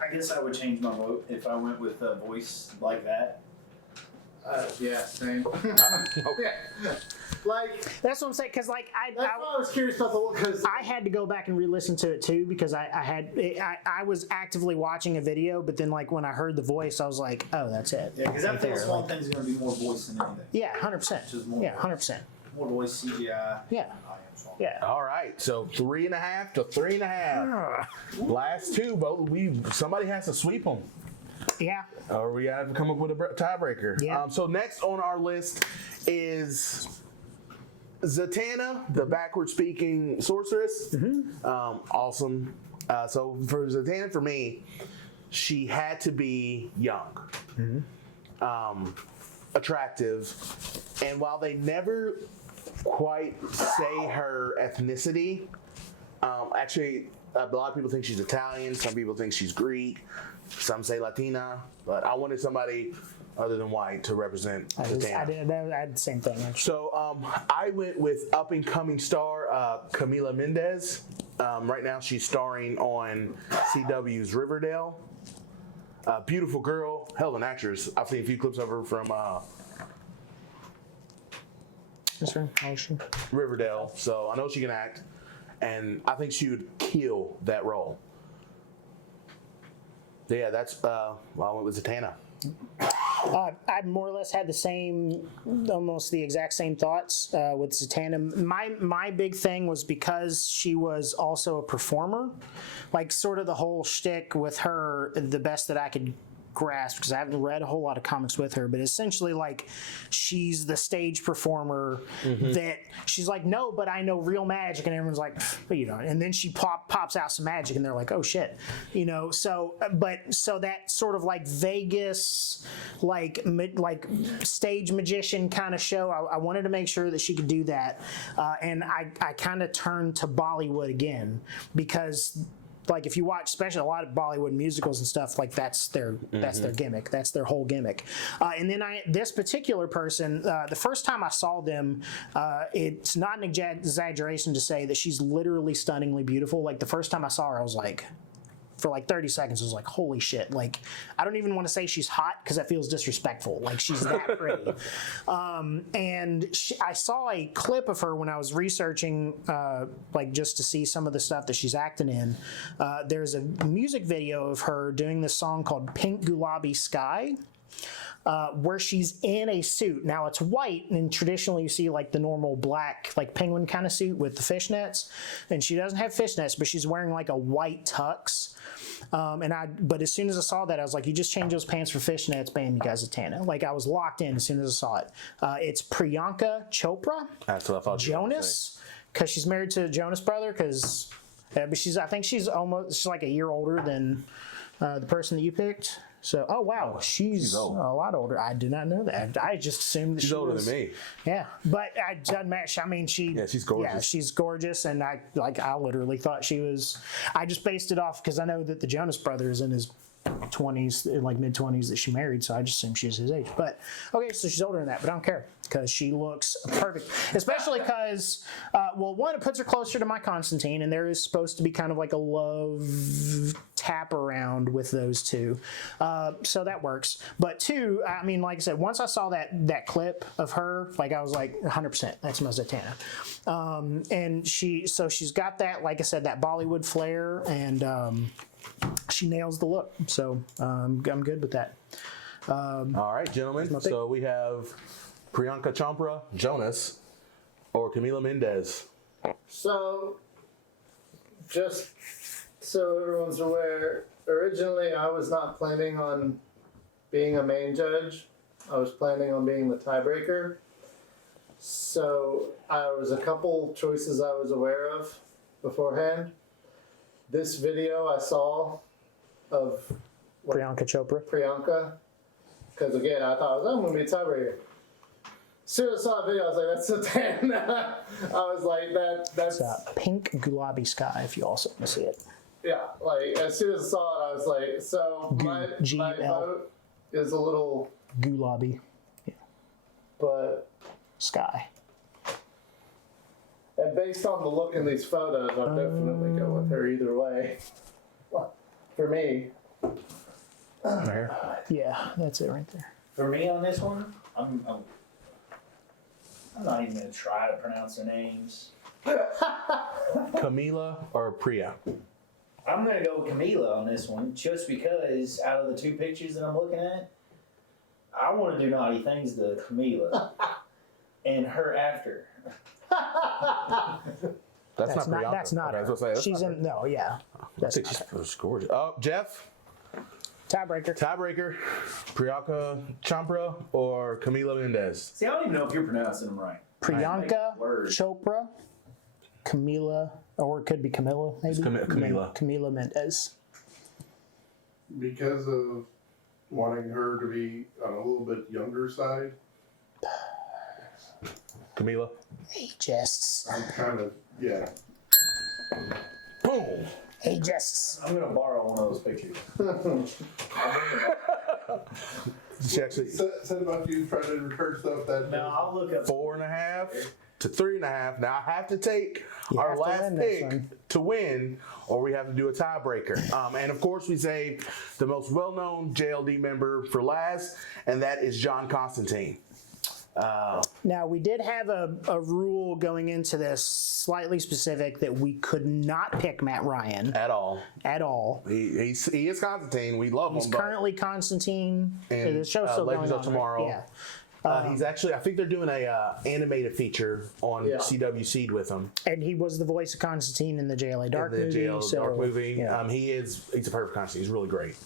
I guess I would change my vote if I went with a voice like that. Yeah, same. Yeah. Like, That's what I'm saying. Because like that's why I was curious about the one, because I had to go back and re-listen to it too because I was actively watching a video, but then like when I heard the voice, I was like, oh, that's it. Yeah, because I Right think there, Swamp Thing's going to be more voice than anything. Yeah, 100%. Just more Yeah, 100%. More voice, CGI. Yeah. I am Swamp Yeah. All right, so 3.5 to 3.5. Last two, but somebody has to sweep them, Yeah. or we have to come up with a tiebreaker. Yeah. So next on our list is Zatanna, the backward-speaking sorceress. Awesome. So for Zatanna, for me, she had to be young, attractive, and while they never quite say her ethnicity, actually, a lot of people think she's Italian. Some people think she's Greek. Some say Latina. But I wanted somebody other than white to represent Zatanna. I had the same thing actually. So I went with up-and-coming star Camila Mendez. Right now she's starring on CW's Riverdale. Beautiful girl, hell of an actress. I've seen a few clips of her from Yes, sir. Oh, sure. Riverdale, so I know she can act, and I think she would kill that role. So yeah, that's why I went with Zatanna. I more or less had the same, almost the exact same thoughts with Zatanna. My big thing was because she was also a performer, like sort of the whole shtick with her, the best that I could grasp, because I haven't read a whole lot of comics with her, but essentially like she's the stage performer that she's like, no, but I know real magic, and everyone's like, you know, and then she pops out some magic and they're like, oh shit, you know. So that sort of like Vegas like stage magician kind of show, I wanted to make sure that she could do that, and I kind of turned to Bollywood again, because like if you watch, especially a lot of Bollywood musicals and stuff, like that's their gimmick, that's their whole gimmick. And then this particular person, the first time I saw them, it's not an exaggeration to say that she's literally stunningly beautiful. Like the first time I saw her, I was like, for like 30 seconds, I was like, holy shit. Like, I don't even want to say she's hot because that feels disrespectful. Like, she's that pretty. I saw a clip of her when I was researching, like, just to see some of the stuff that she's acting in. There's a music video of her doing this song called Pink Gulabi Sky. Where she's in a suit. Now it's white, and traditionally you see like the normal black, like penguin kind of suit with the fishnets, and she doesn't have fishnets, but she's wearing like a white tux. But as soon as I saw that, I was like, you just change those pants for fishnets, bam, you guys Zatanna. Like I was locked in as soon as I saw it. It's Priyanka Chopra. That's what I thought. Jonas, because she's married to Jonas brother. Because, but I think she's like a year older than the person that you picked. So, oh wow, she's a lot older. I do not know that. I just assumed that she's older than me. Yeah, but it doesn't match. I mean, she's gorgeous. Yeah, she's gorgeous, and I literally thought she was. I just based it off because I know that the Jonas Brothers in his 20s, like mid-20s that she married, so I just assume she's his age. But okay, so she's older than that, but I don't care because she looks perfect, especially because, well, one, it puts her closer to my Constantine, and there is supposed to be kind of like a love tap around with those two, so that works. But two, I mean, like I said, once I saw that clip of her, like I was like 100%, that's my Zatanna, and she's got that, like I said, that Bollywood flair, and she nails the look, so I'm good with that. All right, gentlemen. So we have Priyanka Chopra, Jonas, or Camila Mendez. So, just so everyone's aware, originally I was not planning on being a main judge. I was planning on being the tiebreaker. So, I was a couple choices I was aware of beforehand. This video I saw of Priyanka Chopra. Priyanka, because again, I thought I'm going to be a tiebreaker. As soon as I saw the video, I was like, that's Zatanna. I was like, that's... It's a pink gulabi sky, if you also want to see it. Yeah, like, as soon as I saw it, I was like, so my vote is a little... Gulabi. Yeah. But... Sky. And based on the look in these photos, I'll definitely go with her either way. For me. Right here. Yeah, that's it right there. For me on this one, I'm not even going to try to pronounce the names. Camila or Priya? I'm going to go with Camila on this one, just because out of the two pictures that I'm looking at, I want to do naughty things to Camila and her after. That's not Priyanka. That's not Okay, I her. was gonna say, that's She's not in. No, yeah. I That's think not her. she's gorgeous. Oh, Jeff, Tiebreaker. tiebreaker, Priyanka Chopra or Camila Mendez? See, I don't even know if you're pronouncing them right. Priyanka Word. Chopra, Camila, or it could be Camilla, maybe. Camila. Camila Mendez. Because of wanting her to be on a little bit younger side, Camila. He jests. I'm kind of, yeah. Boom. He jests. I'm going to borrow one of those pictures. She actually Said about you trying to record stuff that No, I'll look up 4.5 to 3.5. Now I have to take You our have to last win this pick one. to win, or we have to do a tiebreaker. And of course, we save the most well-known JLD member for last, and that is John Constantine. Now, we did have a rule going into this slightly specific that we could not pick Matt Ryan At all. at all. He is Constantine. We love He's him. currently Constantine. And, The show's still Legends going of on, Tomorrow. Right? Yeah. He's actually, I think they're doing a animated feature on Yeah. CW Seed with him. And he was the voice of Constantine in the JLA Dark The movie. JL so, Dark movie. yeah. He's a perfect Constantine. He's really great.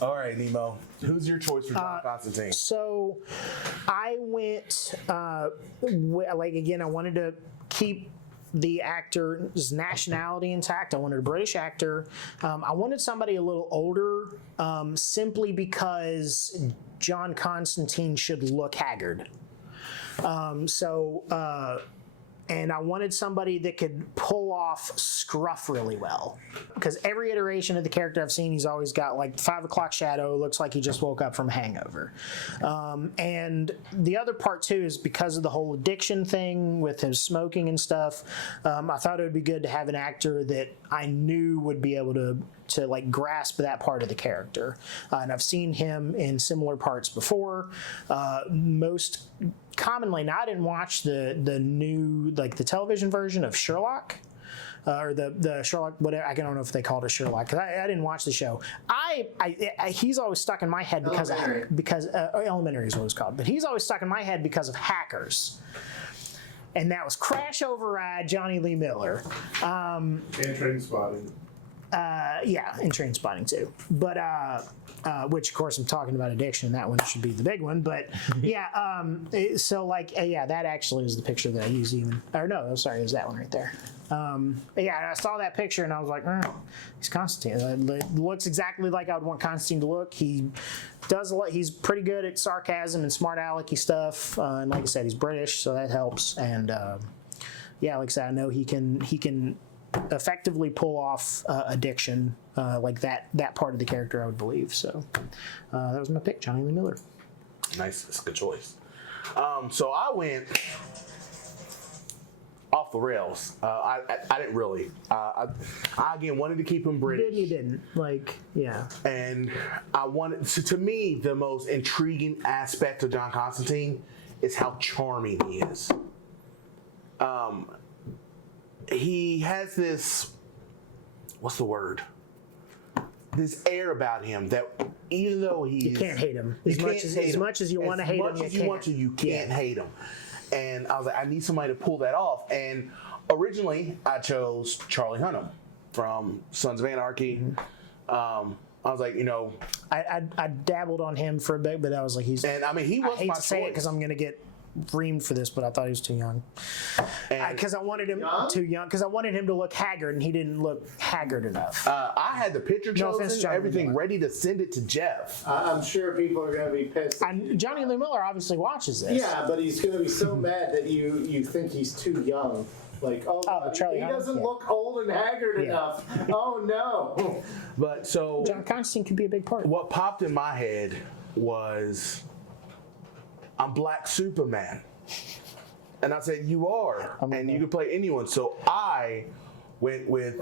All right, Nemo. Who's your choice for John Constantine? So I went, like, again, I wanted to keep the actor's nationality intact. I wanted a British actor. I wanted somebody a little older, simply because John Constantine should look haggard. And I wanted somebody that could pull off scruff really well. Because every iteration of the character I've seen, he's always got like 5 o'clock shadow, looks like he just woke up from a hangover. And the other part too is because of the whole addiction thing with him smoking and stuff, I thought it would be good to have an actor that I knew would be able to like grasp that part of the character. And I've seen him in similar parts before. Most commonly, now I didn't watch the new, like the television version of Sherlock. Or the Sherlock, whatever, I don't know if they called it Sherlock, because I didn't watch the show. He's always stuck in my head because Elementary is what it's called, but he's always stuck in my head because of Hackers. And that was Crash Override, Johnny Lee Miller. and train spotting. Yeah, and Train Spotting too. But which of course I'm talking about addiction. That one should be the big one. But yeah, so like yeah, that actually is the picture that I use even. Or no, sorry, it was that one right there. Yeah, I saw that picture and I was like, he's Constantine. It looks exactly like I would want Constantine to look. He does a lot. He's pretty good at sarcasm and smart alecky stuff. And like I said, he's British, so that helps. And yeah, like I said, I know he can effectively pull off addiction like that part of the character, I would believe. So that was my pick, Johnny Lee Miller. Nice, that's a good choice. So I went off the rails. I didn't really. I again wanted to keep him British. You didn't like, yeah. And I wanted to me the most intriguing aspect of John Constantine is how charming he is. He has this, what's the word? This air about him that even though You can't hate him as much as you want to hate him. You can't hate him. And I was like, I need somebody to pull that off. And originally, I chose Charlie Hunnam from Sons of Anarchy. I was like, I dabbled on him for a bit, but I was like, he was I hate my to choice. say it because I'm gonna get reamed for this, but I thought he was too young. Because I wanted him too young. Because I wanted him to look haggard, and he didn't look haggard enough. I had the picture chosen, Johnny everything Miller. ready to send it to Jeff. I'm sure people are going to be pissed. And Johnny Lee Miller obviously watches this. Yeah, but he's going to be so mad that you think he's too young. Like, Charlie he Hunnam? doesn't Yeah. look old and haggard enough. Oh no. But so John Constantine could be a big part. what popped in my head was, I'm Black Superman. And I said, you are. And you can play anyone. So I went with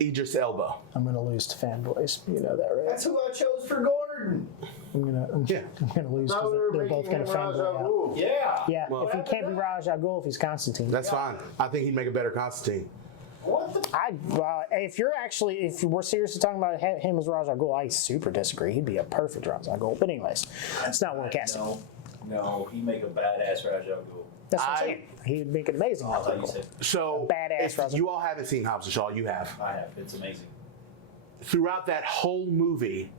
Idris Elba. I'm gonna lose to fanboys. You know that, right? That's who I chose for Gordon. I'm gonna lose Now because we're they're both making gonna him Ra's al fanboy out. Ghul. Yeah. Yeah, Well- if he can't be Raj Al Ghul, if he's Constantine. That's fine. I think he'd make a better Constantine. What the? If we're seriously talking about him as Raj Al Ghul, I super disagree. He'd be a perfect Raj Al Ghul. But anyways, it's not one casting. No, he'd make a badass Raj Al Ghul. That's what I'm saying. He'd make an amazing I Raj Al thought you Ghul. said So Badass if Ra's al you all haven't seen Hobbs and Shaw, you have. I have. It's amazing. Throughout that whole movie,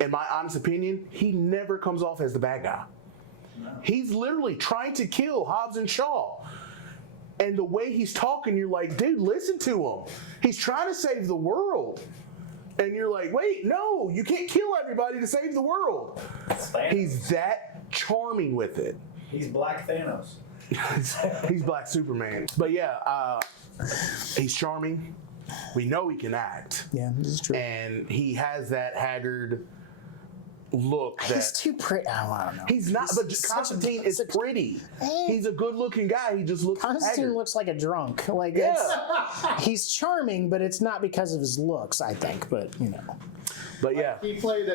in my honest opinion, he never comes off as the bad guy. No. He's literally trying to kill Hobbs and Shaw. And the way he's talking, you're like, dude, listen to him. He's trying to save the world. And you're like, wait, no, you can't kill everybody to save the world. It's Thanos. He's that charming with it. He's Black Thanos. He's Black Superman. But yeah, he's charming. We know he can act. Yeah, this is true. And he has that haggard look that He's too pretty. I don't know. he's not. But such Constantine is pretty. He's a good-looking guy. He just looks Constantine haggard. looks like a drunk. Like Yeah. he's charming, but it's not because of his looks, I think. But But yeah, He played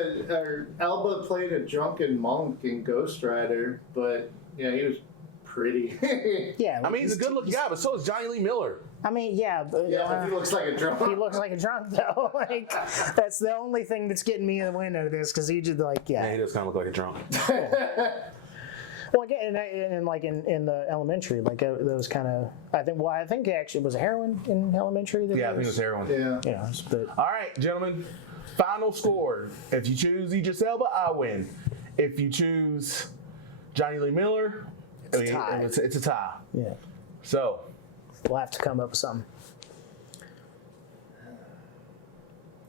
Elba played a drunken monk in Ghost Rider, but yeah, he was pretty. yeah. I mean, he's a good-looking guy, but so is Johnny Lee Miller. I mean, yeah, but Yeah, but he looks like a drunk. he looks like a drunk though. Like that's the only thing that's getting me in the wind out of this because he just like Yeah, he does kind of look like a drunk. Well, again, and like in the elementary, like those kind of I think it actually was heroin in elementary. Yeah, I think it was heroin. Yeah. Yeah, but All right, gentlemen. Final score. If you choose Idris Elba, I win. If you choose Johnny Lee Miller, It's a tie. It's a tie. yeah, So, we'll have to come up with something.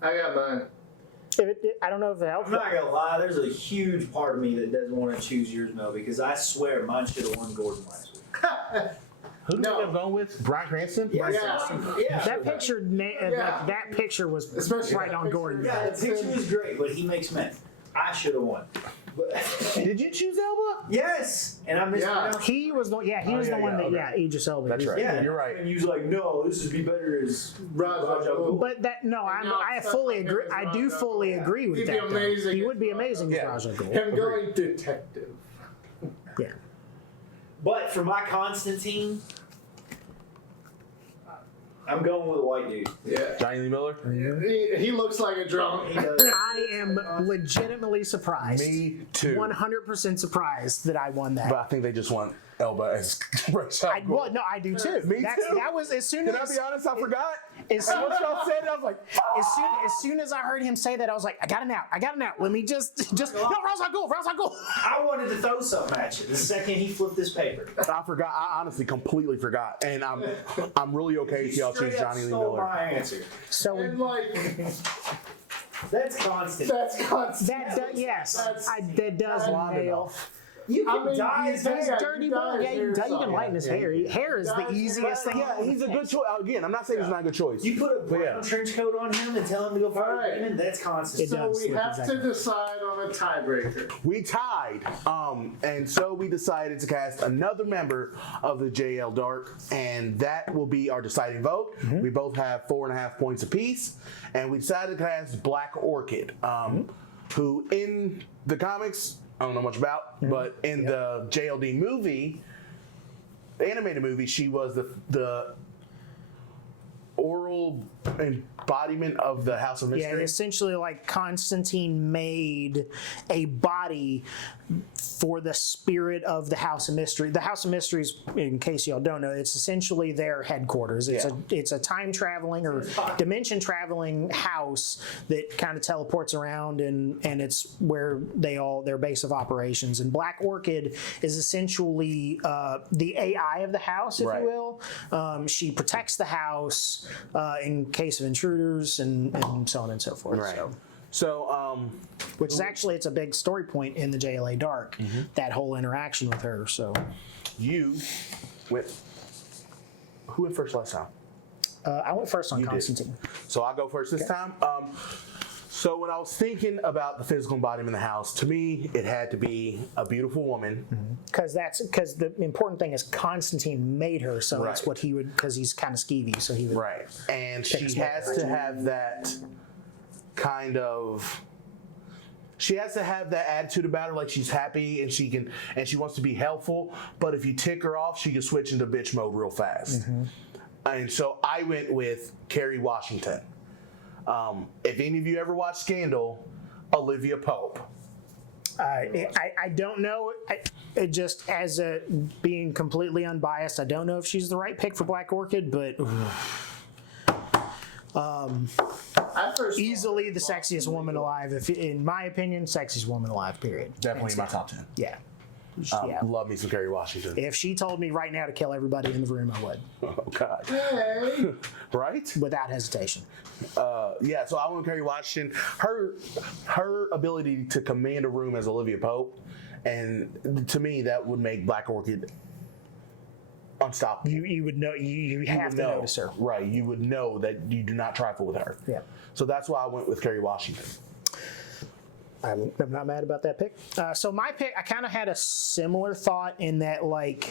I got mine. I don't know if it helps. I'm not gonna lie, there's a huge part of me that doesn't want to choose yours, Mel, because I swear mine should have won Gordon last week. who did No. we end up going with? Bryan Cranston? Yeah. That picture, that picture was Especially right that on picture. Gordon. Yeah, the picture was great, but he makes men. I should have won. But Did you choose Elba? yes, and I mispronounced. He was the he was the one that Idris Elba. That's right. Yeah, You're right. And he was like, "No, this would be better as Ra's al Ghul. But that I fully agree. I do fully agree with He'd be that. though. amazing He as would be Ra's al amazing as Yeah. Ra's al Ghul. Him going detective. Yeah. But for my Constantine, I'm going with a white dude. Yeah. Johnny Lee Miller? He looks like a drunk. He does. I am legitimately surprised. Me too. 100% surprised that I won that. But I think they just want Elba as Ra's al Ghul. Well, no, I do too. Me too. That was as soon Can I as be honest? I forgot. as soon Once y'all said it, I was like, as soon as I heard him say that, I was like, I got him out. Let me just no, Ra's al Ghul. I wanted to throw something at you the second he flipped this paper. I forgot. I honestly completely forgot. And I'm really okay if y'all choose Straight up Johnny Lee stole Miller. my answer. So And like, That's constant. that's constant. that yes, That's- that does that's nail. You can I mean, dye his he's hair. Dirty you boy. guys Yeah, hear you can something. lighten his hair. Hair is the Guys, easiest thing. Yeah, he's a good choice. Again, I'm not saying it's not a good choice. You put a But brown trench coat on him and tell him to go fight Alright. a demon. That's constant. It So does we look have exactly. to decide on a tiebreaker. We tied, and so we decided to cast another member of the JL Dark, and that will be our deciding vote. We both have 4.5 points apiece, and we decided to cast Black Orchid, who in the comics I don't know much about, but in the JLD movie, the animated movie, she was the oral embodiment of the House of Yeah, Mystery. essentially, like Constantine made a body for the spirit of the House of Mystery. The House of Mysteries, in case y'all don't know, it's essentially their headquarters. It's a time traveling or dimension traveling house that kind of teleports around, and it's where their base of operations. And Black Orchid is essentially the AI of the house, if Right. you will. She protects the house in case of intruders and so on and so forth. Right. So, So, which is actually, it's a big story point in the JLA Dark, that whole interaction with her. So you went. Who went first last time? I went first on You did. Constantine. So I'll go first this time. So when I was thinking about the physical embodiment of the house, to me, it had to be a beautiful woman. Because the important thing is Constantine made her, so that's Right. what he would, because he's kind of skeevy, so he would. Right. And she Pick has smart. to have that kind of. She has to have that attitude about her, like she's happy and she wants to be helpful. But if you tick her off, she can switch into bitch mode real fast. And so I went with Kerry Washington. If any of you ever watched Scandal, Olivia Pope. I don't know. It just as being completely unbiased, I don't know if she's the right pick for Black Orchid, but I first easily the sexiest woman alive. If in my opinion, sexiest woman alive. Period. Definitely in my Hands down. top 10. Yeah. Yeah. Love me some Kerry Washington. If she told me right now to kill everybody in the room, I would, Oh, God. Hey. Right? without hesitation. Yeah, so I went with Kerry Washington. Her ability to command a room as Olivia Pope, and to me, that would make Black Orchid unstoppable. You would know. You have would to know. notice her. Right, you would know that you do not trifle with her. Yeah. So that's why I went with Kerry Washington. I'm not mad about that pick. So my pick, I kind of had a similar thought in that, like,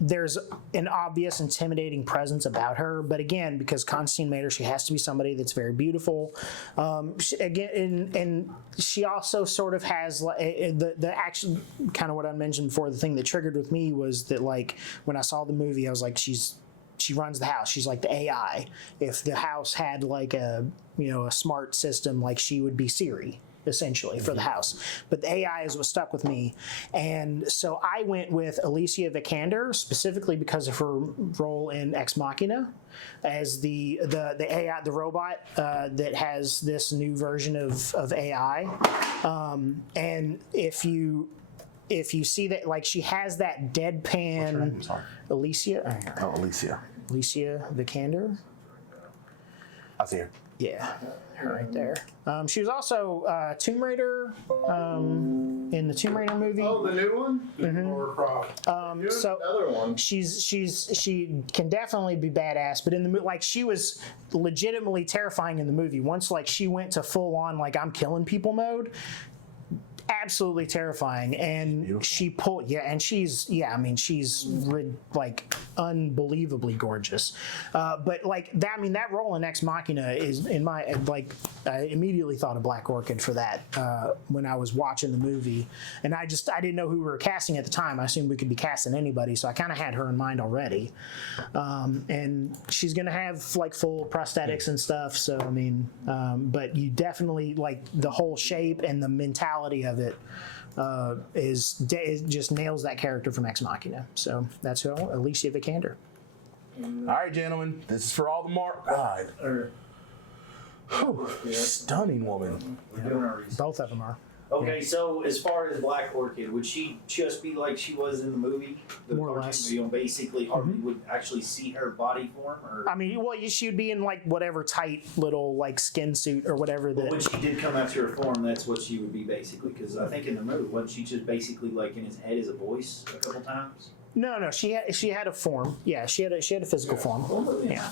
there's an obvious intimidating presence about her, but again, because Constantine made her, she has to be somebody that's very beautiful. And she also sort of has the action, kind of what I mentioned before. The thing that triggered with me was that, like, when I saw the movie, I was like, she runs the house. She's like the AI. If the house had like a smart system, like she would be Siri essentially for the house. But the AI is what stuck with me, and so I went with Alicia Vikander specifically because of her role in Ex Machina as the AI, the robot that has this new version of AI. And if you see that, like, she has that deadpan. I'm sorry. Alicia Vikander. I see her. Yeah, her right there. She was also Tomb Raider in the Tomb Raider movie. Oh, the new one? Laura Croft. Doing so- another one. She can definitely be badass, but in the like, she was legitimately terrifying in the movie. Once, like, she went to full on, like, I'm killing people mode. Absolutely terrifying, and Beautiful. she pulled. Yeah, and she's like unbelievably gorgeous. But like that, I mean, that role in Ex Machina is in my I immediately thought of Black Orchid for that when I was watching the movie, and I didn't know who we were casting at the time. I assumed we could be casting anybody, so I kind of had her in mind already. And she's gonna have like full prosthetics and stuff. So I mean, but you definitely, like, the whole shape and the mentality of it is just nails that character from Ex Machina. So that's who I want, Alicia Vikander. All right, gentlemen, this is for all the mark. God, Or, stunning woman. We're doing our research. Both of them are. Okay, so as far as Black Orchid, would she just be like she was in the movie? The More or cartoon, less. where you basically hardly would actually see her body form, or I mean, well, she would be in like whatever tight little like skin suit or whatever but that. when she did come out to her form, that's what she would be basically. Because I think in the movie, wasn't she just basically like in his head as a voice a couple times? No, she had a form. Yeah, she had a physical form. Yeah.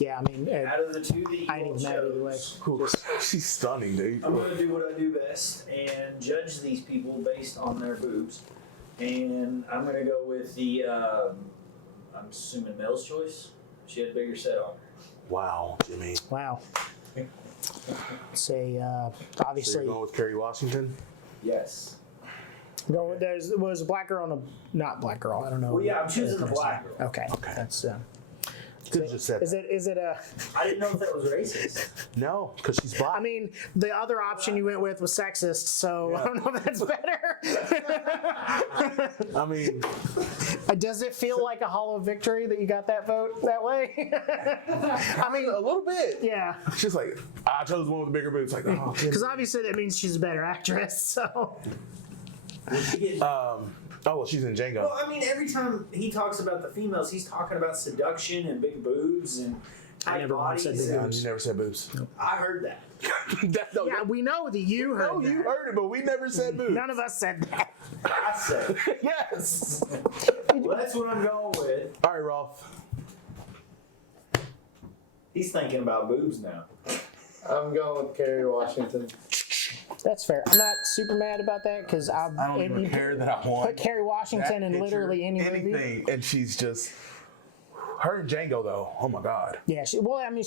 Yeah, I mean, Out of the two that you I ain't all even mad either way. chose, She's stunning, dude. I'm gonna do what I do best and judge these people based on their boobs, and I'm gonna go with the I'm assuming Mel's choice. She had a bigger set on her. Wow, Jimmy. Wow. Say, So obviously, you're going with Kerry Washington? Yes. was a black girl and a not black girl. I don't know. Well, yeah, I'm choosing the black girl. Okay. Okay. That's. Could just said Is that. it a? I didn't know if that was racist. No, because she's black. I mean, the other option you went with was sexist, so I don't know if that's better. I mean, Does it feel like a hollow victory that you got that vote that way? I mean, a little bit. yeah, She's like, I chose one with the bigger boobs. Like, oh, because obviously that means she's a better actress. So oh, well, she's in Django. Well, I mean, every time he talks about the females, he's talking about seduction and big boobs and I tight never once bodies. said big Yeah, boobs. you never said boobs. I heard that. No, yeah, we know that you heard no, that. you heard it, but we never said boobs. None of us said that. I said. Yes. Well, that's what I'm going with. All right, Roth. He's thinking about boobs now. I'm going with Kerry Washington. That's fair. I'm not super mad about that because I don't even care that I won. Put Kerry Washington in That literally picture, any movie. anything, and she's just her and Django though. Oh my God. Yeah, she definitely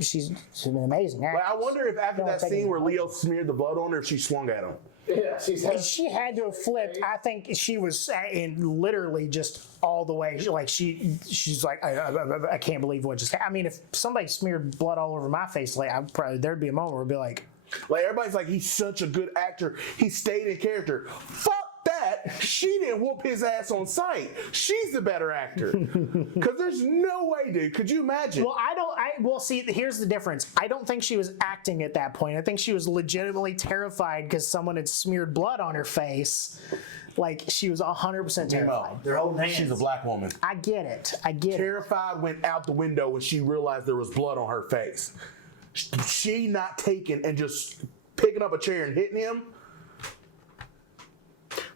she's an amazing But actress. I wonder if after Don't that take scene it where away. Leo smeared the blood on her, if she swung at him. Yeah, She had to have flipped. I think she was in literally just all the way. She's like, I can't believe what just happened. I mean, if somebody smeared blood all over my face, like there'd be a moment where I'd be like, Everybody's like, he's such a good actor. He stayed in character. Fuck that. She didn't whoop his ass on sight. She's the better actor. Because there's no way, dude. Could you imagine? well, see, here's the difference. I don't think she was acting at that point. I think she was legitimately terrified because someone had smeared blood on her face. Like, she was 100% terrified. They're holding hands. She's a black woman. I get it. Terrified went out the window when she realized there was blood on her face. She not taking and just picking up a chair and hitting him.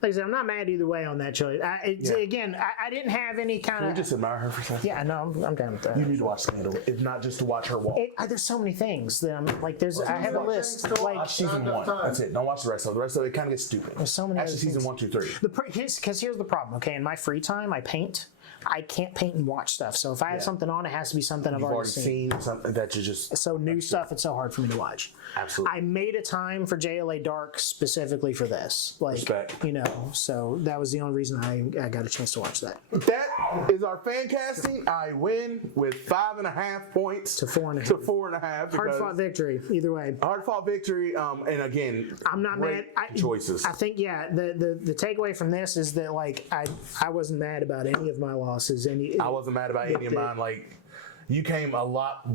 Like I said, I'm not mad either way on that choice. Again, I didn't have any kind Can we of. just admire her for a second? Yeah, no, I'm down with that. You need to watch Scandal, if not just to watch her walk. There's so many things that I'm like. I have a list. Like, Watch season Not enough 1. time. That's it. Don't watch the rest of it. The rest of it kind of gets stupid. There's so many Actually, other season things. 1, 2, 3. because here's the problem. Okay, in my free time, I paint. I can't paint and watch stuff. So if I have something on, it has to be something I've You've already already seen. seen something that you just. So new stuff, it's so hard for me to watch. Absolutely. I made a time for JLA Dark specifically for this. Like, Respect. so that was the only reason I got a chance to watch that. That is our fan casting. I win with 5.5 points To 4.5. To 4.5. Hard fought victory, either way. Hard fought victory. And again, I'm not mad. great choices. I think the takeaway from this is that like I wasn't mad about any of my losses. I wasn't mad about any of mine. Like, you came a lot.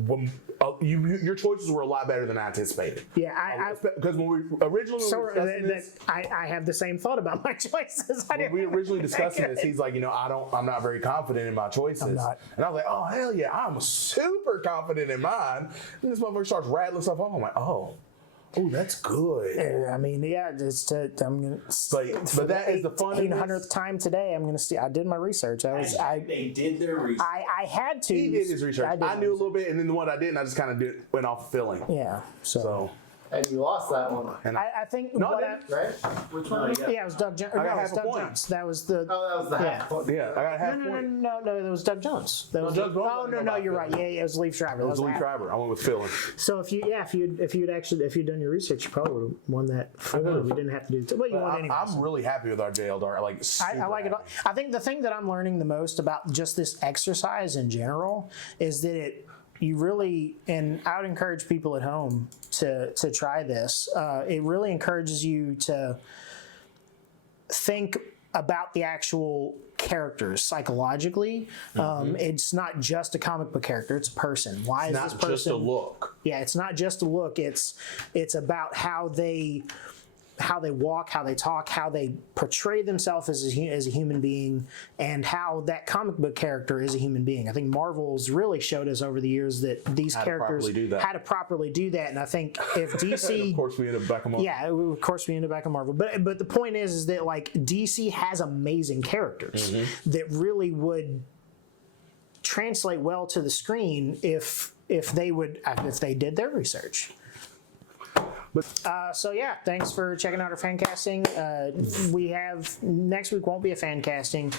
Your choices were a lot better than I anticipated. Yeah, Because when we originally were discussing this, I have the same thought about my choices. when we originally discussing this, he's like, I'm not very confident in my choices. I'm not. And I was like, oh hell yeah, I'm super confident in mine. And this motherfucker starts rattling stuff off. I'm like, oh, that's good. I mean, yeah, I'm gonna. But that is the fun. 800th time today. I'm gonna see. I did my research. They did their research. I had to. He did his research. did I my knew a little bit, and then the one I didn't, I just kind of went off feeling. Yeah. So And you lost that one, And I think No, what I I, didn't. right? Which one? yeah, it was Doug Jones. got No, it was half a Doug point. Jones. That was the. Oh, that was the half point. yeah, I got a half point. No, that was Doug Jones. That was Doug Jones? Oh no, you're right. Yeah, it was Leaf Schreiber. It was Lee half. Schreiber. I went with feeling. So if you'd done your research, you probably would have won that. We didn't have to do it. Well, you won anyway. I'm really happy with our JL Dart. Like, I like it. I think the thing that I'm learning the most about just this exercise in general is that you really, and I would encourage people at home to try this. It really encourages you to think about the actual characters psychologically. It's not just a comic book character; it's a person. Why is this person? Not just a look. Yeah, it's not just a look. It's about how they walk, how they talk, how they portray themselves as a human being, and how that comic book character is a human being. I think Marvel's really showed us over the years that these characters how to properly do that. And I think if DC, of course, we ended up back on Marvel. yeah, of course we ended back on Marvel. But the point is that like DC has amazing characters that really would translate well to the screen if they did their research. So yeah, thanks for checking out our fan casting. We have next week won't be a fan casting.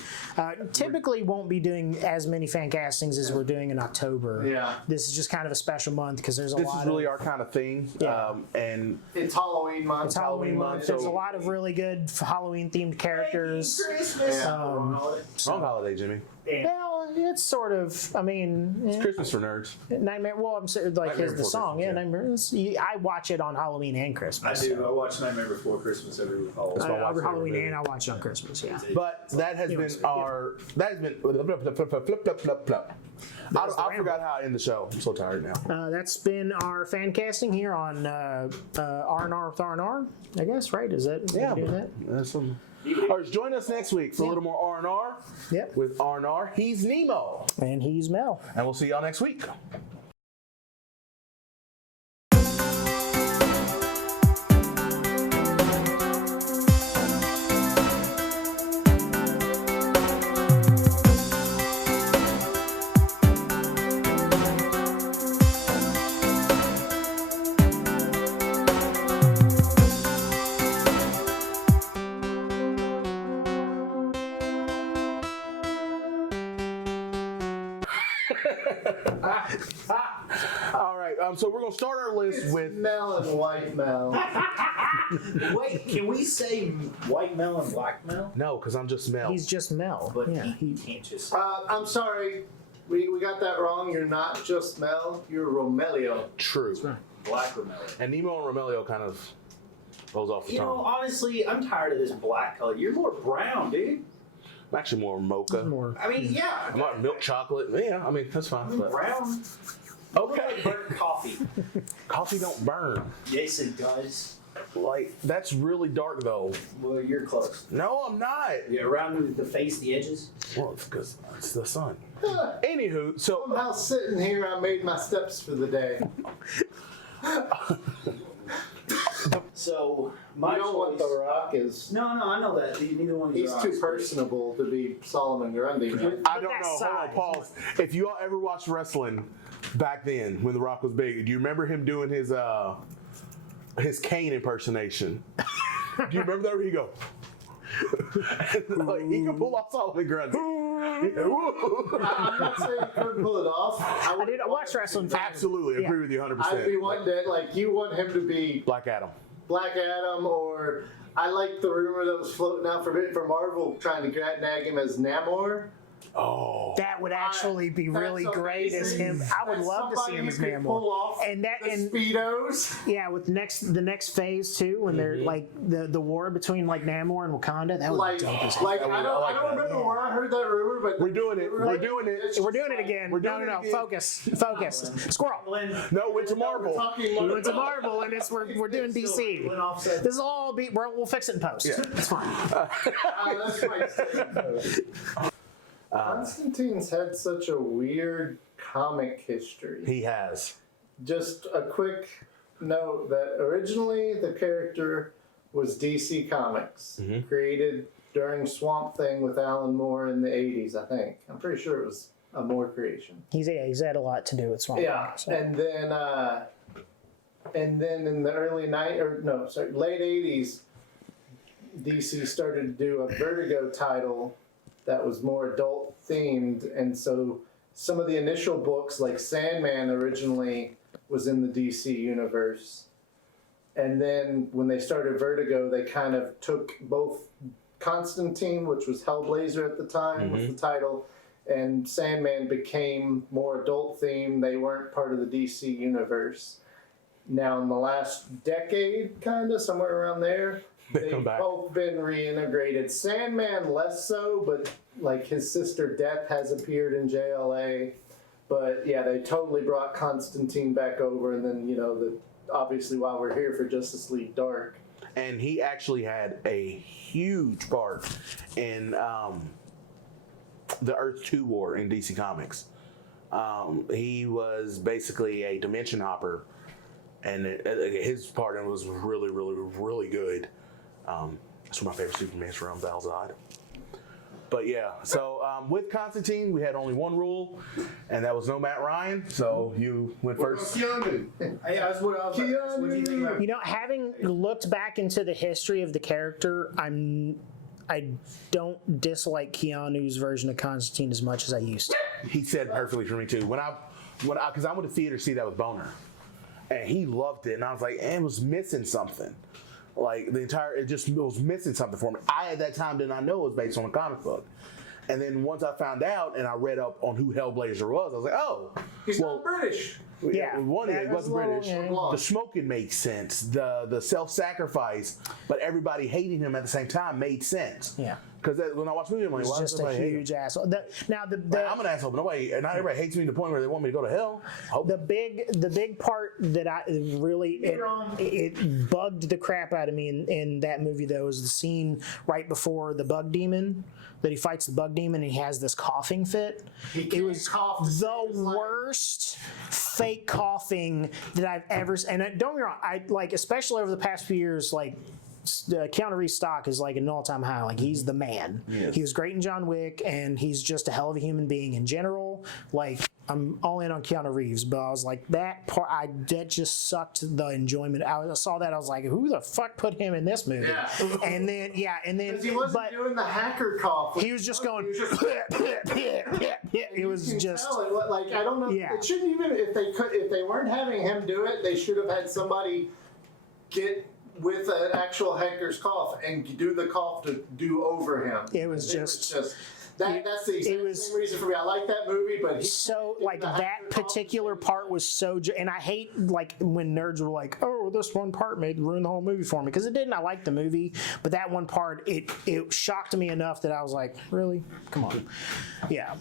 Typically won't be doing as many fan castings as we're doing in October. Yeah. This is just kind of a special month because there's a lot. This is really our kind of thing. Yeah. And It's Halloween month. It's Halloween month. There's a lot of really good Halloween themed characters. Christmas. wrong holiday, Jimmy. Well, it's sort of. I mean, It's Christmas for nerds. Nightmare. Well, I'm saying like Nightmare the Before song. Christmas, Yeah, Nightmare. I watch it on Halloween and I Christmas. do. I watch Nightmare Before Christmas every Halloween. my Over favorite Halloween movie. and I watch it on Christmas. Yeah. But that has been our. That has been. I forgot how I end the show. I'm so tired now. That's been our fan casting here on R&R with R&R, I guess, right? Is that Yeah, doing that? that's some. All right, join us next week for a little more R&R. Yep. With R&R. He's Nemo. And he's Mel. And we'll see y'all next week. All right, so we're gonna start our list with. Mel and white Mel. Wait, can we say white Mel and black Mel? No, because I'm just Mel. He's just Mel. But yeah. he can't just. I'm sorry. We got that wrong. You're not just Mel. You're Romelio. True. Black Romelio. And Nemo and Romelio kind of goes off the You know, tongue. honestly, I'm tired of this black color. You're more brown, dude. I'm actually more mocha. More. I mean, yeah. I'm not milk chocolate. Yeah, I mean that's fine. But Brown. okay. Burnt coffee. Coffee don't burn. Yes, it does. Like that's really dark though. Well, you're close. No, I'm not. Yeah, around the face, the edges. Well, it's because it's the sun. Anywho, so Somehow sitting here, I made my steps for the day. So You my know what choice. The Rock is? No, I know that. Neither one of He's you too personable to be Solomon Grundy. Right? I don't that know. size. Hold on, pause. If you all ever watched wrestling back then when The Rock was big, do you remember him doing his Kane impersonation? Do you remember that? Where he go? Like, he can pull off Solomon Grundy. I'm not saying he couldn't pull it off. I watched wrestling. Absolutely, agree with you 100%. I'd be one that, like, you want him to be Black Adam. Black Adam, or I like the rumor that was floating out for Marvel trying to nag him as Namor. Oh. That would actually be really That's great as amazing. him. I would That's love to see somebody him you as could Namor. pull off And that the and Speedos. yeah, with the next phase too, when they're like the war between like Namor and Wakanda, that would Like, be dope as hell. like I don't remember where I heard that rumor, but We're doing it. We're like, doing it. it's We're just doing it again. We're doing No. it again. Focus. Squirrel. No, went to Marvel. talking We went to Marvel, and we're doing DC. This will all be. We'll fix it in post. Yeah. It's fine. That's my Constantine's had such a weird comic history. He has. Just a quick note that originally the character was DC Comics, created during Swamp Thing with Alan Moore in the 80s, I think. I'm pretty sure it was a Moore creation. He's had a lot to do with Swamp. Yeah, Thing, so. and then in the late 80s, DC started to do a Vertigo title that was more adult themed, and so some of the initial books, like Sandman, originally was in the DC universe, and then when they started Vertigo, they kind of took both Constantine, which was Hellblazer at the time, was the title, and Sandman became more adult themed. They weren't part of the DC universe. Now, in the last decade, kind of somewhere around there, they've come back. both been reintegrated. Sandman less so, but like his sister Death has appeared in JLA. But yeah, they totally brought Constantine back over, and then obviously while we're here for Justice League Dark. And he actually had a huge part in the Earth 2 war in DC Comics. He was basically a dimension hopper, and his part in it was really, really, really good. That's one of my favorite Supermans from Valzad. But yeah, so with Constantine, we had only one rule, and that was no Matt Ryan. So you went first. Keanu. Yeah, that's what I was. What do you think about? Having looked back into the history of the character, I don't dislike Keanu's version of Constantine as much as I used to. He said perfectly for me too. Because I went to theater to see that with Boner, and he loved it, and I was like, it was missing something. Like it was missing something for me. I at that time did not know it was based on a comic book. And then once I found out and I read up on who Hellblazer was, I was like, oh. He's not British. Yeah. One, he wasn't British. yeah. The smoking makes sense. The self-sacrifice, but everybody hating him at the same time made sense. Yeah. Because when I watch the movie, I'm like, He's why does just a everybody hate him? huge asshole. I'm an asshole, but nobody, not everybody hates me to the point where they want me to go to hell. The big part that I really it bugged the crap out of me in that movie though is the scene right before the bug demon that he fights the bug demon and he has this coughing fit. It was the worst fake coughing that I've ever seen. And don't get me wrong, I like especially over the past few years like Keanu Reeves' stock is like an all-time high. Like he's the man. Yes. He was great in John Wick, and he's just a hell of a human being in general. Like I'm all in on Keanu Reeves, but I was like that part. That just sucked the enjoyment. I saw that I was like, who the fuck put him in this movie? Yeah. And then because he wasn't doing the hacker cough. He was just going. It was just like I don't know. Yeah. It shouldn't even if they weren't having him do it, they should have had somebody get with an actual hacker's cough and do the cough to do over him. It was just that's the exact same reason for me. I like that movie, but so like that particular part was so, and I hate like when nerds were like, "Oh, this one part made ruin the whole movie for me," because it didn't. I liked the movie, but that one part it shocked me enough that I was like, "Really? Come on." Yeah.